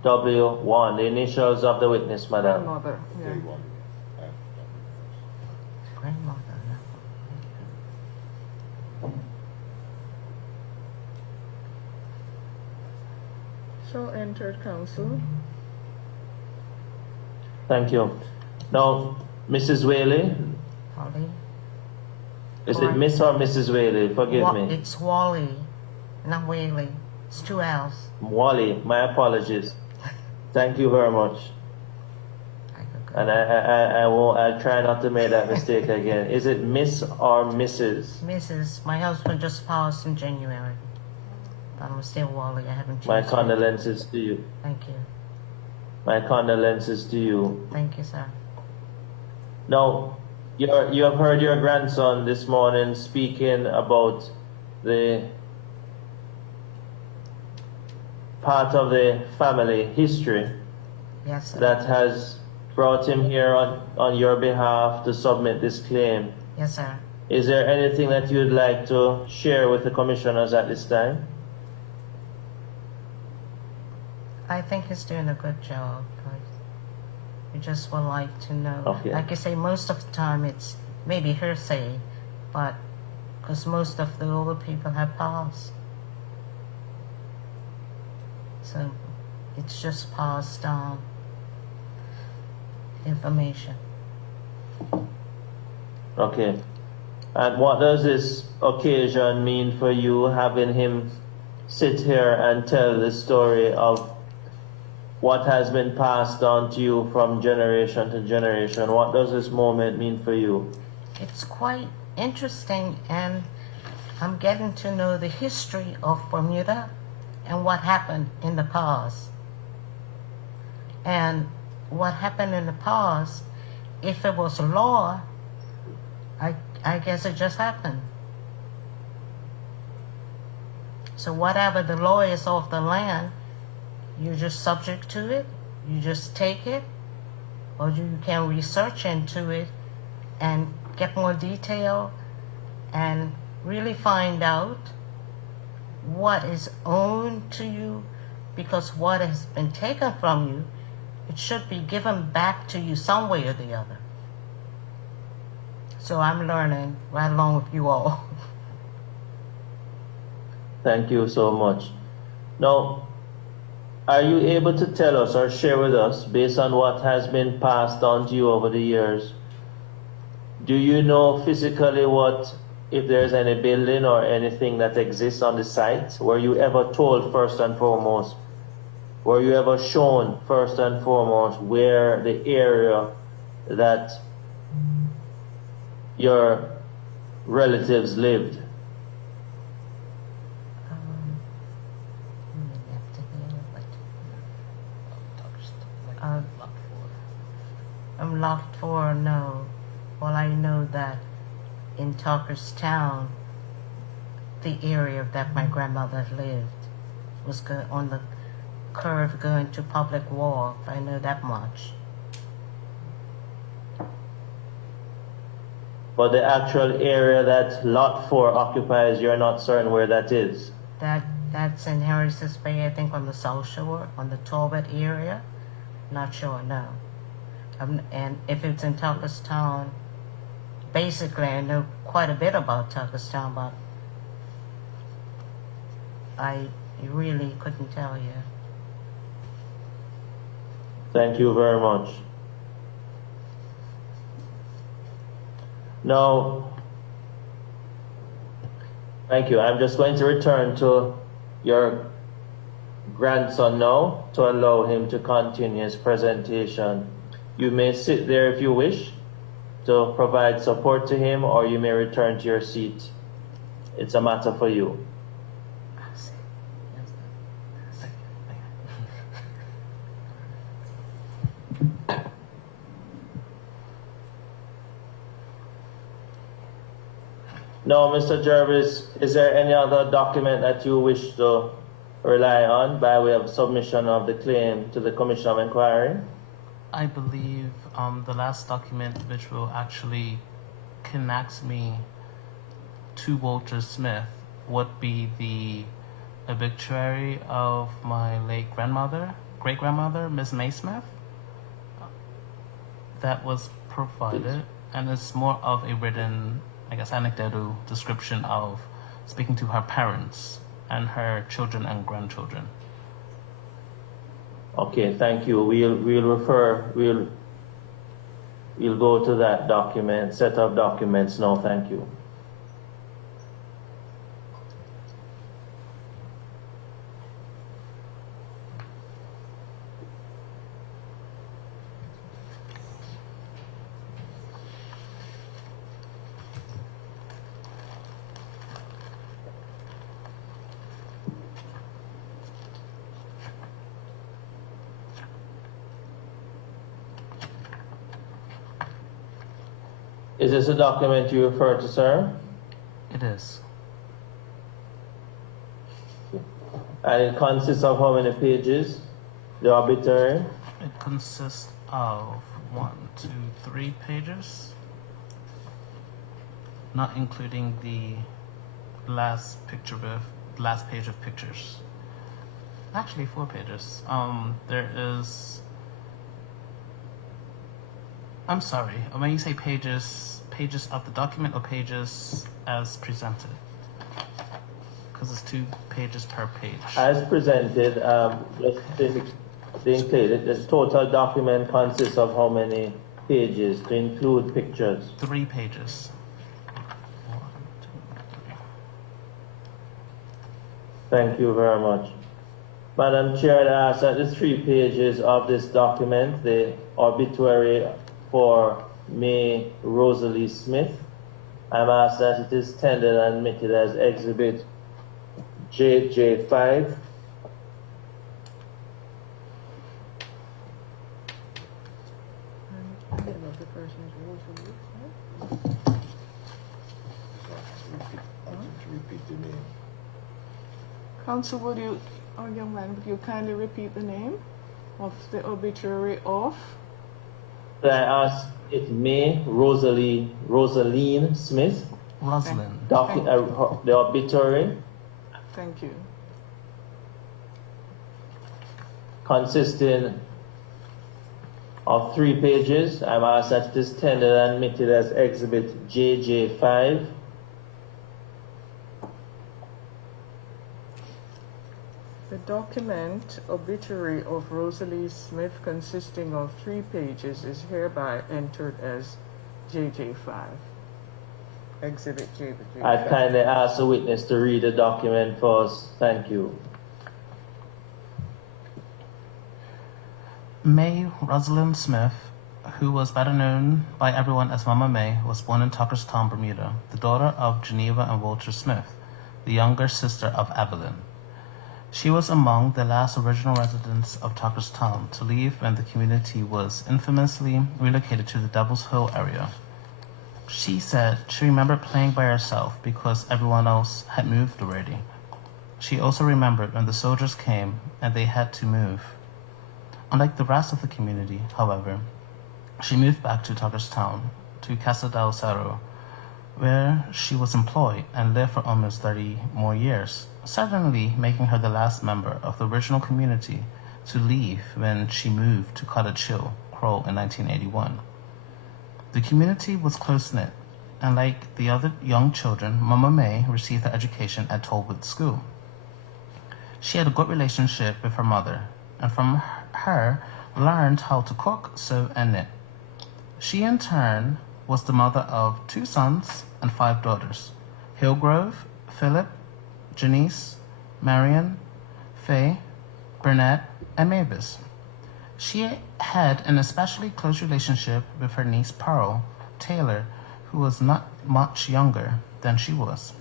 FW1, the initials of the witness, madam. Grandmother, yeah. A1. Grandmother. So entered, Council. Thank you. Now, Mrs. Whaley, Holly. is it Correct. Miss or Mrs. Whaley? Forgive me. It's Wally, not Whaley. It's 2 L's. Wally, my apologies. Thank you very much. And I'll try not to make that mistake again. Is it Miss or Mrs.? Mrs. My husband just passed in January. But I'm still Wally. I haven't changed. My it. condolences to you. Thank you. My condolences to you. Thank you, sir. Now, you have heard your grandson this morning speaking about the part of the family history Yes, sir. that has brought him here on your behalf to submit this claim. Yes, sir. Is there anything that you'd like to share with the commissioners at this time? I think he's doing a good job. We just would like to know. Okay. Like I say, most of the time it's maybe hearsay, but because most of the older people have passed. So it's just passed on information. Okay. And what does this occasion mean for you, having him sit here and tell the story of what has been passed on to you from generation to generation? What does this moment mean for you? It's quite interesting, and I'm getting to know the history of Bermuda and what happened in the past. And what happened in the past, if it was a law, I guess it just happened. So whatever the law is of the land, you're just subject to it, you just take it, or you can research into it and get more detail and really find out what is owned to you, because what has been taken from you, it should be given back to you some way or the other. So I'm learning right along with you all. Thank you so much. Now, are you able to tell us or share with us, based on what has been passed on to you over the years, do you know physically what, if there's any building or anything that exists on the site? Were you ever told first and foremost? Were you ever shown first and foremost where the area that your relatives lived? I'm locked for no. Well, I know that in Talker's Town, the area that my grandmother lived was on the curve going to Public Walk. I know that much. But the actual area that Lot 4 occupies, you're not certain where that is? That's in Harris's Bay, I think, on the South Shore, on the Talbot area. Not sure, no. And if it's in Talker's Town, basically I know quite a bit about Talker's Town, but I really couldn't tell you. Thank you very much. Now, thank you. I'm just going to return to your grandson now to allow him to continue his presentation. You may sit there if you wish to provide support to him, or you may return to your seat. It's a matter for you. Now, Mr. Jervis, is there any other document that you wish to rely on by way of submission of the claim to the Commission of Inquiry? I believe the last document which will actually connect me to Walter Smith would be the obituary of my late great-grandmother, Miss May Smith. That was provided, and it's more of a written, I guess, anecdotal description of speaking to her parents and her children and grandchildren. Okay, thank you. We'll We'll go to that document, set of documents now, thank you. Is this a document you refer to, sir? It is. And it consists of how many pages? The obituary? It consists of 3 pages, not including the last page of pictures. Actually, 4 pages. There is. I'm sorry. When you say pages of the document or pages as presented? Because it's 2 pages per page. As presented, just to include the total document consists of how many pages to include pictures? 3 pages. 1, 2, 3. Thank you very much. Madam Chair, I ask that the 3 pages of this document, the obituary for May Rosalie Smith, I'm asked that it is tendered and admitted as Exhibit JJ5. Repeat the name. Counsel, young man, would you kindly repeat the name of the obituary of? I ask it May Rosaline Smith, Rosalind. the obituary Thank you. consisting of 3 pages. I'm asked that it is tendered and admitted as Exhibit JJ5. The document obituary of Rosalie Smith consisting of 3 pages is hereby entered as JJ5. Exhibit JJ5. I'd kindly ask the witness to read the document for us. Thank you. May Rosalind Smith, who was better known by everyone as Mama May, was born in Tuckerstown, Bermuda, the daughter of Geneva and Walter Smith, the younger sister of Evelyn. She was among the last original residents of Tuckerstown to leave when the community was infamously relocated to the Devil's Hill area. She said she remembered playing by herself because everyone else had moved already. She also remembered when the soldiers came and they had to move. Unlike the rest of the community, however, she moved back to Tuckerstown, to Casa del Cerro, where she was employed and lived for almost 30 more years, certainly making her the last member of the original community to leave when she moved to Cottage Hill, Crowell in 1981. The community was close-knit, and like the other young children, Mama May received her education at Tollwood School. She had a good relationship with her mother, and from her learned how to cook, sew, and knit. She, in turn, was the mother of 2 sons and 5 daughters, Hillgrove, Philip, Janice, Marion, Faye, Burnett, and Mavis. She had an especially close relationship with her niece Pearl Taylor, who was not much younger than she was.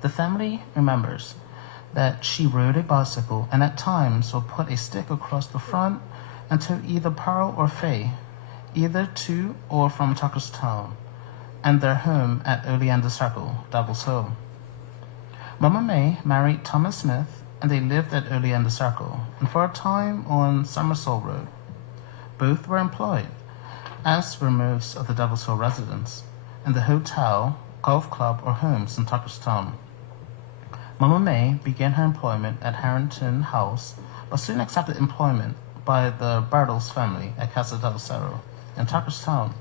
The family remembers that she rode a bicycle and at times would put a stick across the front and took either Pearl or Faye, either to or from Tuckerstown, and their home at Oleander Circle, Devil's Hill. Mama May married Thomas Smith, and they lived at Oleander Circle, and for a time on Somersault Road. Both were employed, as were most of the Devil's Hill residents, in the hotel, golf club, or homes in Tuckerstown. Mama May began her employment at Harrington House, but soon accepted employment by the Bartles family at Casa del Cerro in Tuckerstown,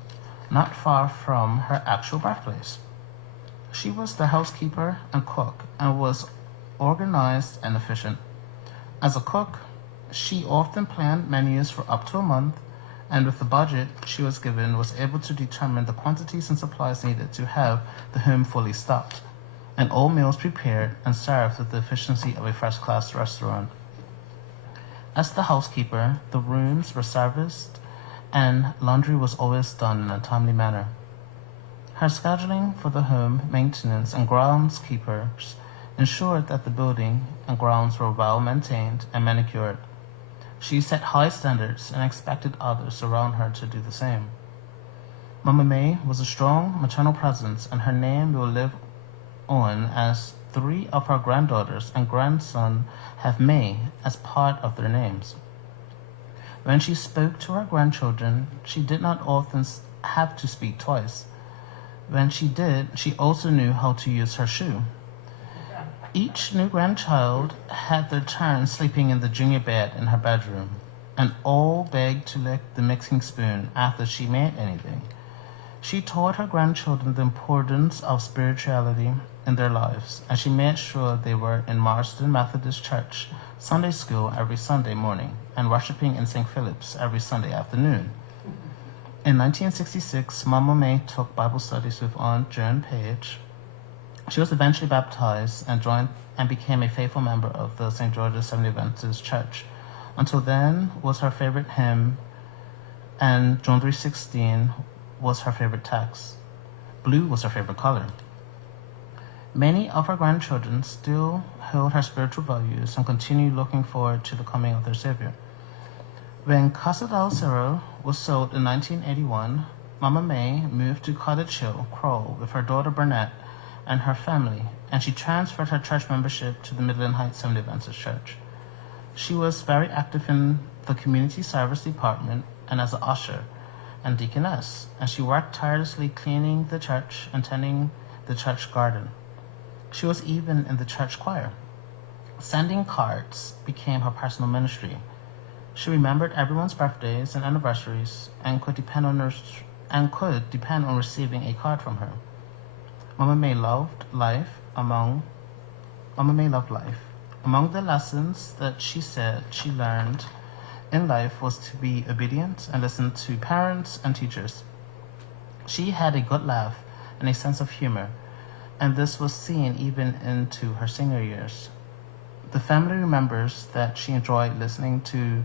not far from her actual birthplace. She was the housekeeper and cook and was organized and efficient. As a cook, she often planned menus for up to a month and with the budget she was given, was able to determine the quantities and supplies needed to have the home fully stocked, and all meals prepared and served with the efficiency of a first-class restaurant. As the housekeeper, the rooms were serviced, and laundry was always done in a timely manner. Her scheduling for the home, maintenance, and groundskeepers ensured that the building and grounds were well maintained and manicured. She set high standards and expected others around her to do the same. Mama May was a strong maternal presence, and her name will live on as 3 of her granddaughters and grandson have May as part of their names. When she spoke to her grandchildren, she did not often have to speak twice. When she did, she also knew how to use her shoe. Each new grandchild had their turn sleeping in the junior bed in her bedroom, and all begged to lick the mixing spoon after she made anything. She taught her grandchildren the importance of spirituality in their lives, and she made sure they were in Marsden Methodist Church Sunday school every Sunday morning and worshiping in St. Philip's every Sunday afternoon. In 1966, Mama May took Bible studies with Aunt Joan Page. She was eventually baptized and joined and became a faithful member of the St. George's Seventh-day Adventist Church. Until then was her favorite hymn, and John 3:16 was her favorite text. Blue was her favorite color. Many of her grandchildren still hold her spiritual values and continue looking forward to the coming of their Savior. When Casa del Cerro was sold in 1981, Mama May moved to Cottage Hill, Crowell, with her daughter Burnett and her family, and she transferred her church membership to the Midland Heights Seventh-day Adventist Church. She was very active in the community service department and as an usher and deaconess, and she worked tirelessly cleaning the church and tending the church garden. She was even in the church choir. Sending cards became her personal ministry. She remembered everyone's birthdays and anniversaries and could depend on receiving a card from her. Mama May loved life. Among the lessons that she said she learned in life was to be obedient and listen to parents and teachers. She had a good laugh and a sense of humor, and this was seen even into her senior years. The family remembers that she enjoyed listening to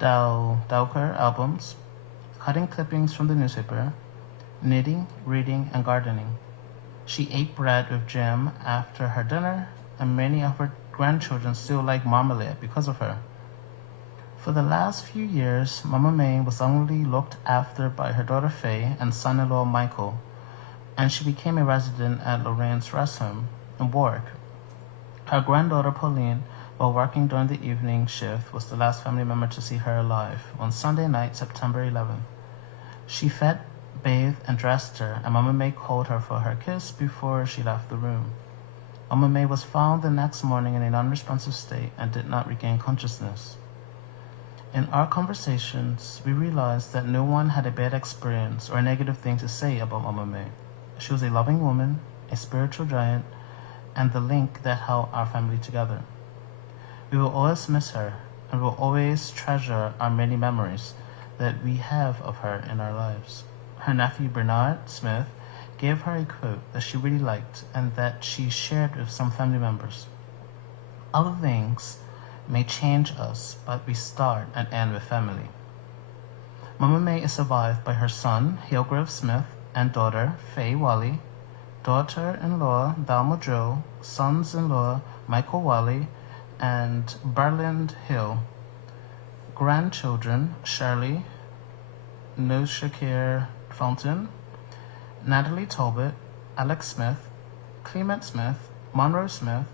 Dowker albums, cutting clippings from the newspaper, knitting, reading, and gardening. She ate bread with jam after her dinner, and many of her grandchildren still like marmalade because of her. For the last few years, Mama May was only looked after by her daughter Faye and son-in-law Michael, and she became a resident at Lorraine's Rest Home in Warwick. Her granddaughter Pauline, while working during the evening shift, was the last family member to see her alive on Sunday night, September 11th. She fed, bathed, and dressed her, and Mama May called her for her kiss before she left the room. Mama May was found the next morning in a non-responsive state and did not regain consciousness. In our conversations, we realized that no one had a bad experience or a negative thing to say about Mama May. She was a loving woman, a spiritual giant, and the link that held our family together. We will always miss her, and will always treasure our many memories that we have of her in our lives. Her nephew Bernard Smith gave her a quote that she really liked and that she shared with some family members. Other things may change us, but we start and end with family. Mama May is survived by her son, Hillgrove Smith, and daughter, Faye Wally, daughter-in-law, Dalma Joe, sons-in-law, Michael Wally, and Berlind Hill, grandchildren, Shirley, Noshakir Fountain, Natalie Talbot, Alex Smith, Clement Smith, Monroe Smith,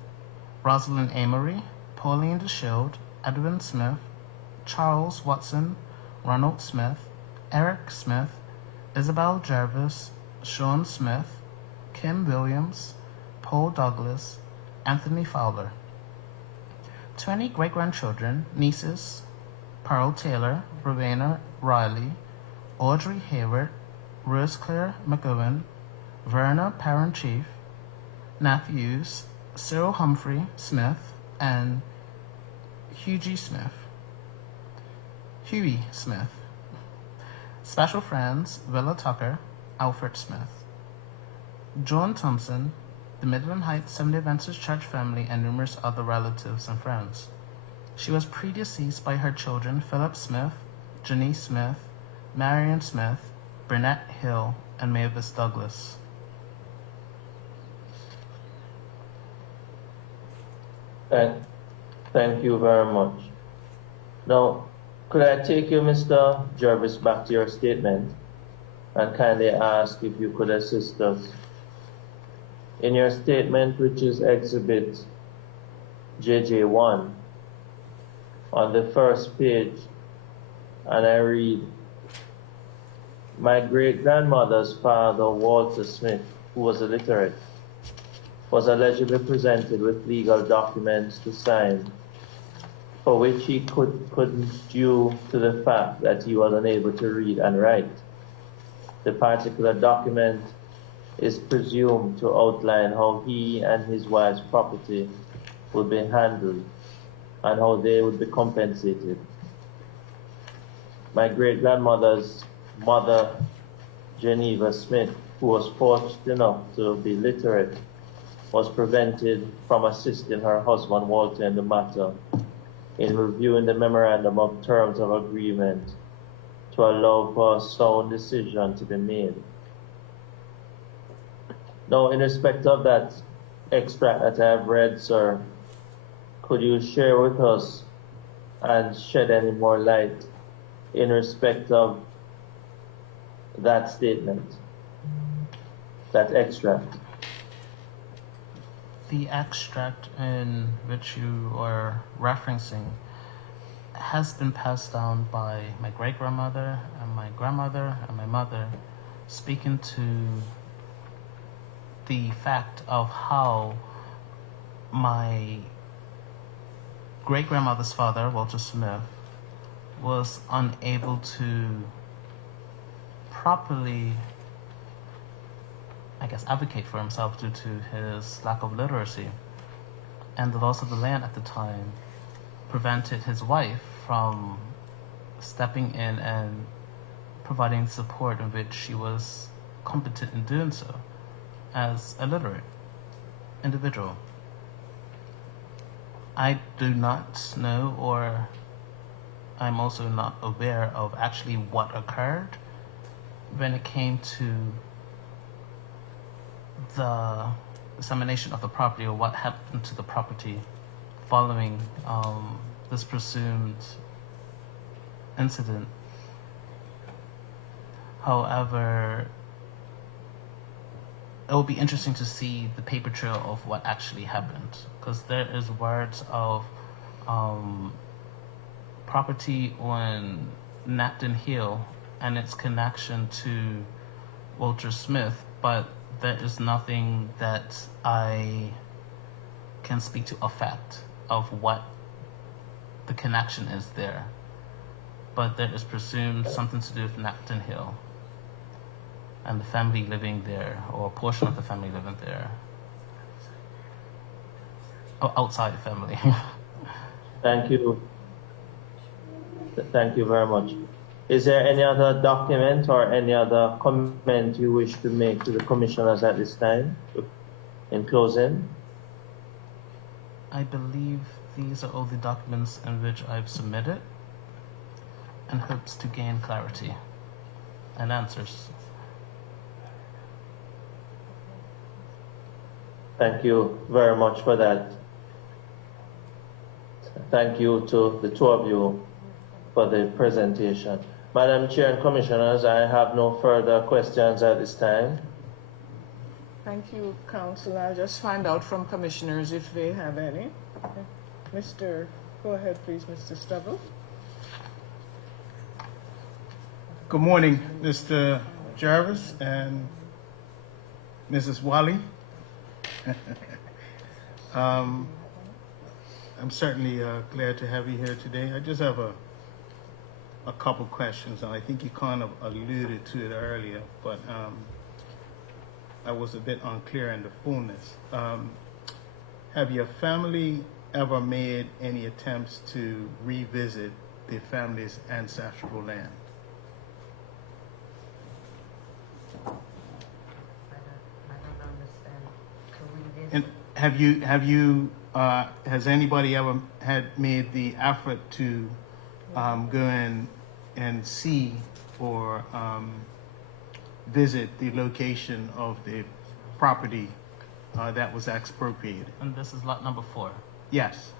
Rosalind Amory, Pauline DeShield, Edwin Smith, Charles Watson, Ronald Smith, Eric Smith, Isabel Jervis, Sean Smith, Kim Williams, Paul Douglas, Anthony Fowler. 20 great-grandchildren, nieces, Pearl Taylor, Rowena Riley, Audrey Hayward, Roseclaire McGowan, Verna Parent-Chief, nephews, Cyril Humphrey Smith, and Hughie Smith. Special friends Willa Tucker, Alfred Smith. Joan Thompson, the Midland Heights Seventh-day Adventist Church family, and numerous other relatives and friends. She was predeceased by her children Philip Smith, Janice Smith, Marion Smith, Burnett Hill, and Mavis Douglas. Thank you very much. Now, could I take you, Mr. Jervis, back to your statement and kindly ask if you could assist us? In your statement, which is Exhibit JJ1, on the first page, and I read, my great-grandmother's father, Walter Smith, who was illiterate, was allegedly presented with legal documents to sign, for which he couldn't due to the fact that he was unable to read and write. The particular document is presumed to outline how he and his wife's property would be handled and how they would be compensated. My great-grandmother's mother, Geneva Smith, who was fortunate enough to be literate, was prevented from assisting her husband Walter in the matter in reviewing the memorandum of terms of agreement to allow for a sound decision to be made. Now, in respect of that extract that I have read, sir, could you share with us and shed any more light in respect of that statement, that extract? The extract in which you are referencing has been passed down by my great-grandmother and my grandmother and my mother, speaking to the fact of how my great-grandmother's father, Walter Smith, was unable to properly, advocate for himself due to his lack of literacy. And the loss of the land at the time prevented his wife from stepping in and providing support in which she was competent in doing so as a literate individual. I do not know, or I'm also not aware of actually what occurred when it came to the dissemination of the property, or what happened to the property following this presumed incident. However, it will be interesting to see the paper trail of what actually happened, because there is words of property on Napton Hill and its connection to Walter Smith, but there is nothing that I can speak to effect of what the connection is there. But there is presumed something to do with Napton Hill and the family living there, or a portion of the family living there. Oh, outside the family. Thank you. Thank you very much. Is there any other document or any other comment you wish to make to the commissioners at this time in closing? I believe these are all the documents in which I've submitted, and hopes to gain clarity and answers. Thank you very much for that. Thank you to the two of you for the presentation. Madam Chair and Commissioners, I have no further questions at this time. Thank you, Council. I'll just find out from commissioners if they have any. Go ahead, please, Mr. Stubble. Good morning, Mr. Jarvis and Mrs. Wally. I'm certainly glad to have you here today. I just have a couple questions, and I think you kind of alluded to it earlier, but I was a bit unclear in the fullness. Have your family ever made any attempts to revisit the family's ancestral land? has anybody ever made the effort to go in and see or visit the location of the property that was expropriated? And this is lot number 4. Yes.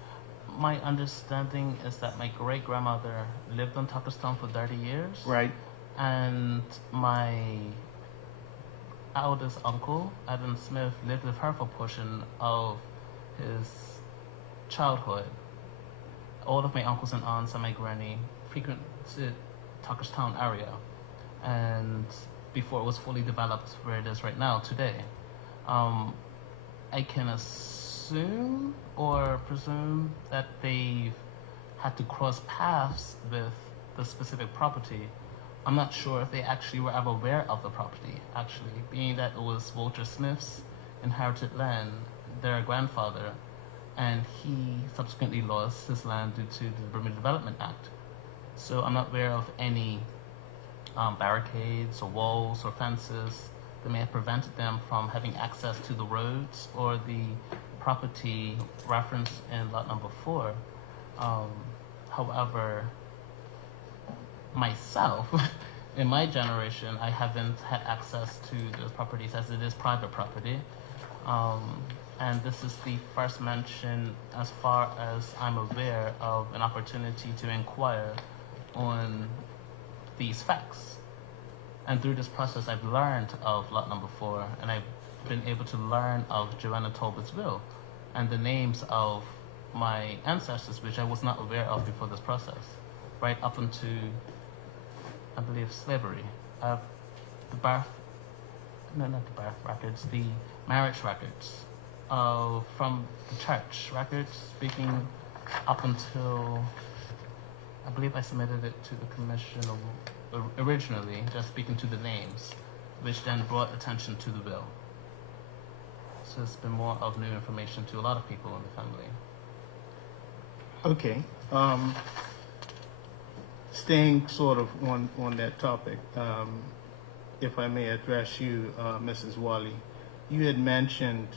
My understanding is that my great grandmother lived on Tuckerstown for 30 years. Right. And my eldest uncle, Adam Smith, lived with her for a portion of his childhood. All of my uncles and aunts and my granny frequented Tuckerstown area, and before it was fully developed where it is right now today. I can assume or presume that they've had to cross paths with the specific property. I'm not sure if they actually were ever aware of the property, actually, being that it was Walter Smith's inherited land, their grandfather, and he subsequently lost his land due to the Bermuda Development Act. So I'm not aware of any barricades or walls or fences that may have prevented them from having access to the roads or the property referenced in lot number 4. However, myself, in my generation, I haven't had access to those properties as it is private property. And this is the first mention, as far as I'm aware, of an opportunity to inquire on these facts. And through this process, I've learned of lot number 4, and I've been able to learn of Joanna Talbot's will and the names of my ancestors, which I was not aware of before this process, right up into, I believe, slavery. The records, the marriage records, from the church records, speaking up until, I believe I submitted it to the commission originally, just speaking to the names, which then brought attention to the will. So it's been more of new information to a lot of people in the family. Okay. Staying sort of on that topic, if I may address you, Mrs. Wally, you had mentioned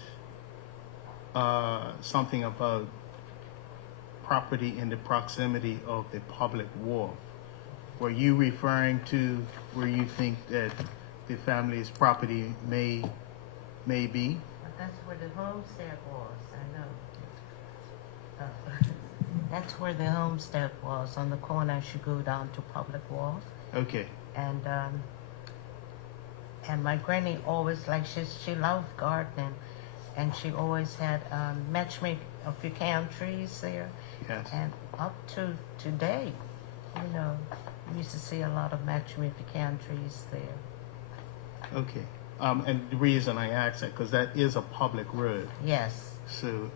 something about property in the proximity of the public wharf. Were you referring to where you think that the family's property may be? That's where the homestead was, I know. That's where the homestead was, on the corner as you go down to Public Wharf. Okay. And my granny always, like, she loved gardening, and she always had matchmake of pecan trees there. Yes. And up to today, you know, you used to see a lot of matchmake pecan trees there. Okay. And the reason I asked that, because that is a public road. Yes. So,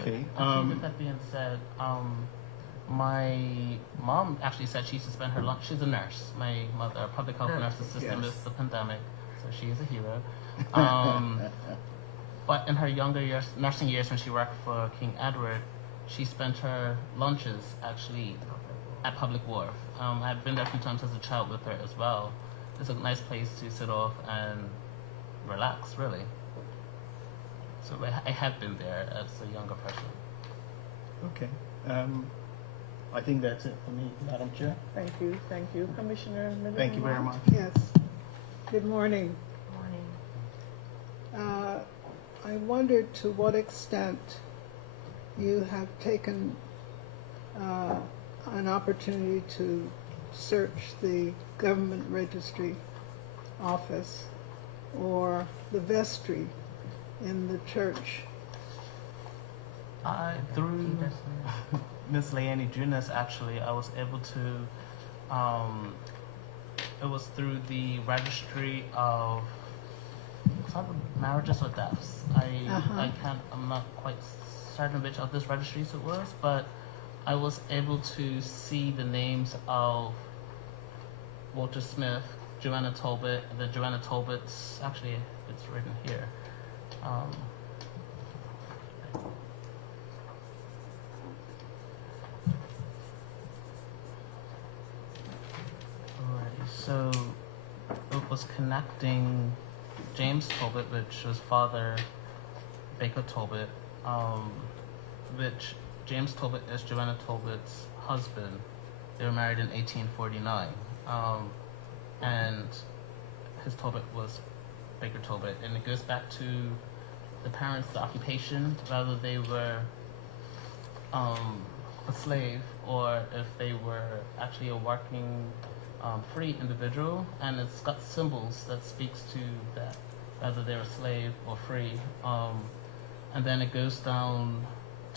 okay. Actually, with that being said, my mom actually said she used to spend her lunch. She's a nurse. My mother, a public health nurse assistant with the pandemic, so she is a hero. But in her younger years, nursing years, when she worked for King Edward, she spent her lunches actually at Public Wharf. I've been there a few times as a child with her as well. It's a nice place to sit off and relax, really. So I have been there as a younger person. Okay. I think that's it for me, Madam Chair. Thank you. Thank you. Commissioner Miller. Thank you very much. Yes. Good morning. Morning. I wondered to what extent you have taken an opportunity to search the government registry office or the vestry in the church. Through Miss Leanne Junas, actually, I was able to, it was through the registry of marriages or deaths. I'm not quite certain which of these registries it was, but I was able to see the names of Walter Smith, Joanna Talbot, and the Joanna Talbots, actually, it's written here. So it was connecting James Talbot, which was father Baker Tolbert, which James Tolbert is Joanna Tolbert's husband. They were married in 1849, and his Tolbert was Baker Tolbert, and it goes back to the parents, the occupation, whether they were a slave or if they were actually a working, free individual, and it's got symbols that speaks to that, whether they're a slave or free. And then it goes down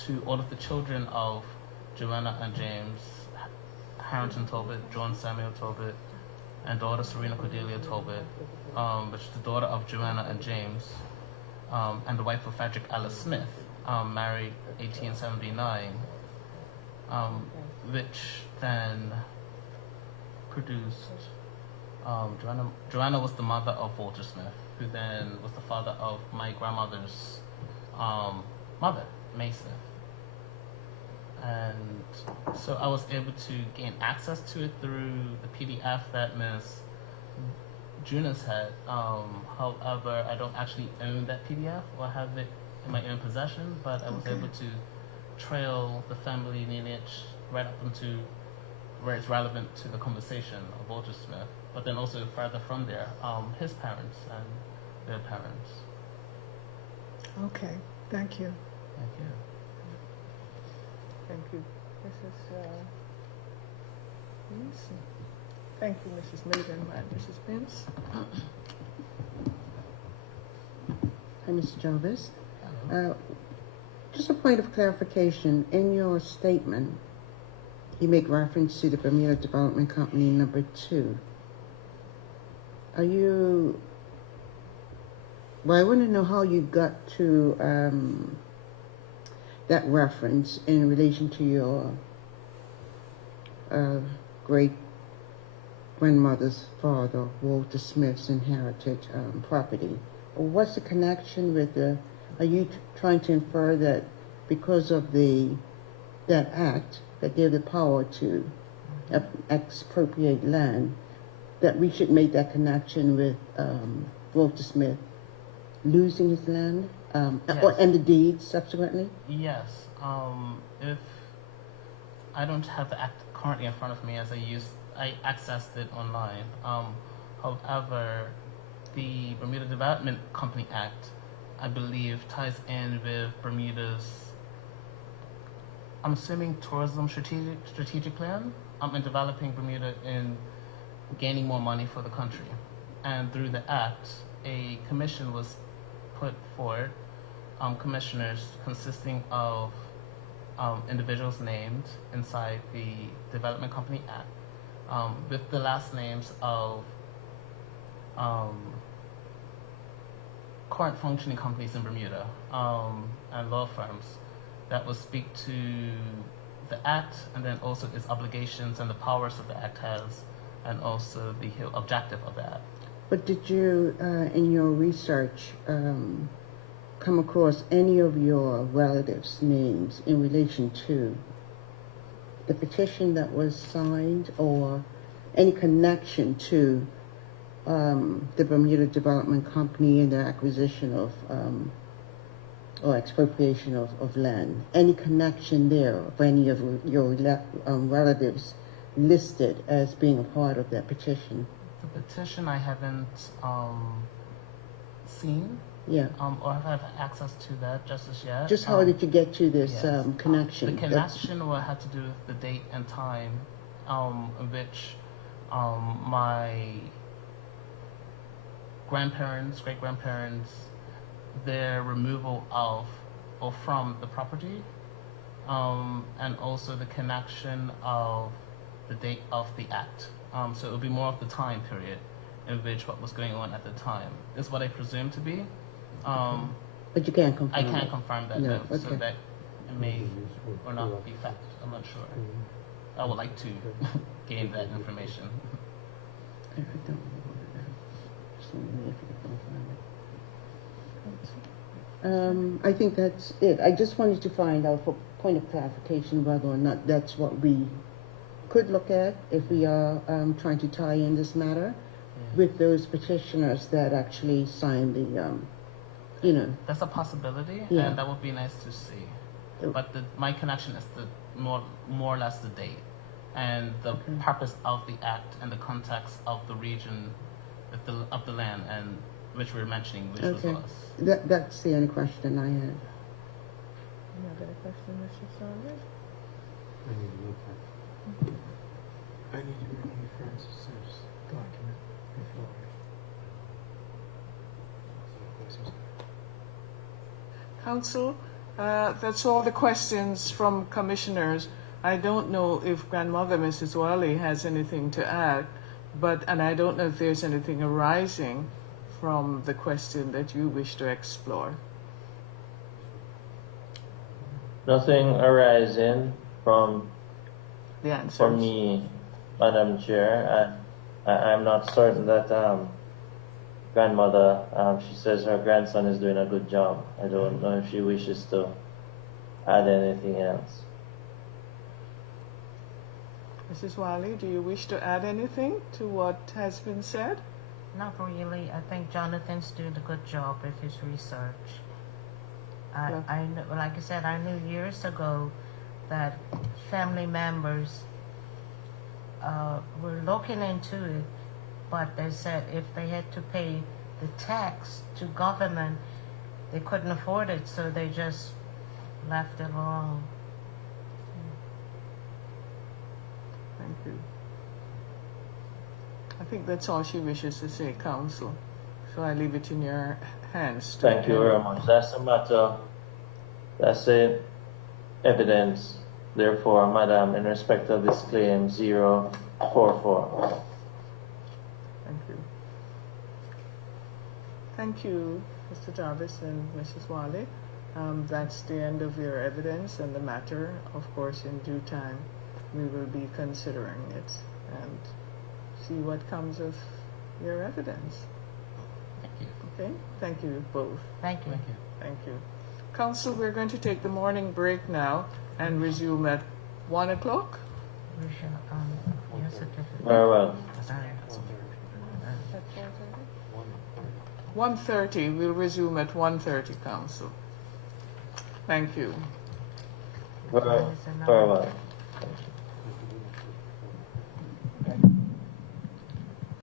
to all of the children of Joanna and James, Harrington Tolbert, John Samuel Tolbert, and daughter Serena Cordelia Tolbert, which is the daughter of Joanna and James, and the wife of Frederick Ellis Smith, married 1879, which then produced Joanna was the mother of Walter Smith, who then was the father of my grandmother's mother, May Smith. And so I was able to gain access to it through the PDF that Ms. Junas had. However, I don't actually own that PDF or have it in my own possession, but I was able to trail the family lineage right up into where it's relevant to the conversation of Walter Smith, but then also further from there, his parents and their parents. Okay, thank you. Thank you. Thank you, Mrs. Wilson. Thank you, Mrs. Maiden and Mrs. Vince. Hi, Mr. Jarvis. Just a point of clarification. In your statement, you make reference to the Bermuda Development Company number 2. Are you... Well, I want to know how you got to that reference in relation to your great-grandmother's father, Walter Smith's inherited property. What's the connection with the... Are you trying to infer that because of that act that gave the power to expropriate land, that we should make that connection with Walter Smith losing his land Yes. and the deeds subsequently? Yes. If I don't have the act currently in front of me, as I accessed it online. However, the Bermuda Development Company Act, I believe, ties in with Bermuda's, I'm assuming, tourism strategic plan in developing Bermuda in gaining more money for the country. And through the act, a commission was put forward, commissioners consisting of individuals named inside the Development Company Act, with the last names of current functioning companies in Bermuda and law firms that will speak to the Act and then also its obligations and the powers that the Act has, and also the objective of the Act. But did you, in your research, come across any of your relatives' names in relation to the petition that was signed, or any connection to the Bermuda Development Company and the acquisition of or expropriation of land? Any connection there of any of your relatives listed as being a part of that petition? The petition I haven't seen. Yeah. Or have access to that just as yet. Just how did you get to this yes. connection? The connection will have to do with the date and time in which my grandparents, great-grandparents, their removal of or from the property, and also the connection of the date of the act. So it will be more of the time period in which what was going on at the time. Is what I presume to be. But you can't confirm. I can't confirm that, no. Okay. So that it may or not be fact. I'm not sure. I would like to gain that information. I don't know. Just wondering if you can confirm it. I think that's it. I just wanted to find out, for point of clarification, whether or not that's what we could look at if we are trying to tie in this matter with those petitioners that actually signed the you know. That's a possibility, Yeah. and that would be nice to see. But my connection is the more or less the date and the purpose of the act and the context of the region, of the land, and which we're mentioning, which was us. That's the only question I had. Any other question, Mr. Saunders? I need to look at. I need to review Francis's document before Council, that's all the questions from commissioners. I don't know if Grandmother Mrs. Wally has anything to add, and I don't know if there's anything arising from the question that you wish to explore. Nothing arising from The answers. for me, Madam Chair. I'm not certain that grandmother, she says her grandson is doing a good job. I don't know if she wishes to add anything else. Mrs. Wiley, do you wish to add anything to what has been said? Not really. I think Jonathan's doing a good job with his research. I know, like I said, I knew years ago that family members were looking into it, but they said if they had to pay the tax to government, they couldn't afford it, so they just left it alone. Thank you. I think that's all she wishes to say, Council. So I leave it in your hands. Thank you very much. That's a matter, that's the evidence. Therefore, Madam, in respect of this claim 044. Thank you. Thank you, Mr. Jarvis and Mrs. Wiley. That's the end of your evidence, and the matter, of course, in due time, we will be considering it and see what comes of your evidence. Thank you. Okay? Thank you both. Thank you. Thank you. Thank you. Council, we're going to take the morning break now and resume at 1 o'clock. We shall, your certificate. Very well. At 1:30. We'll resume at 1:30, Council. Thank you. Very well.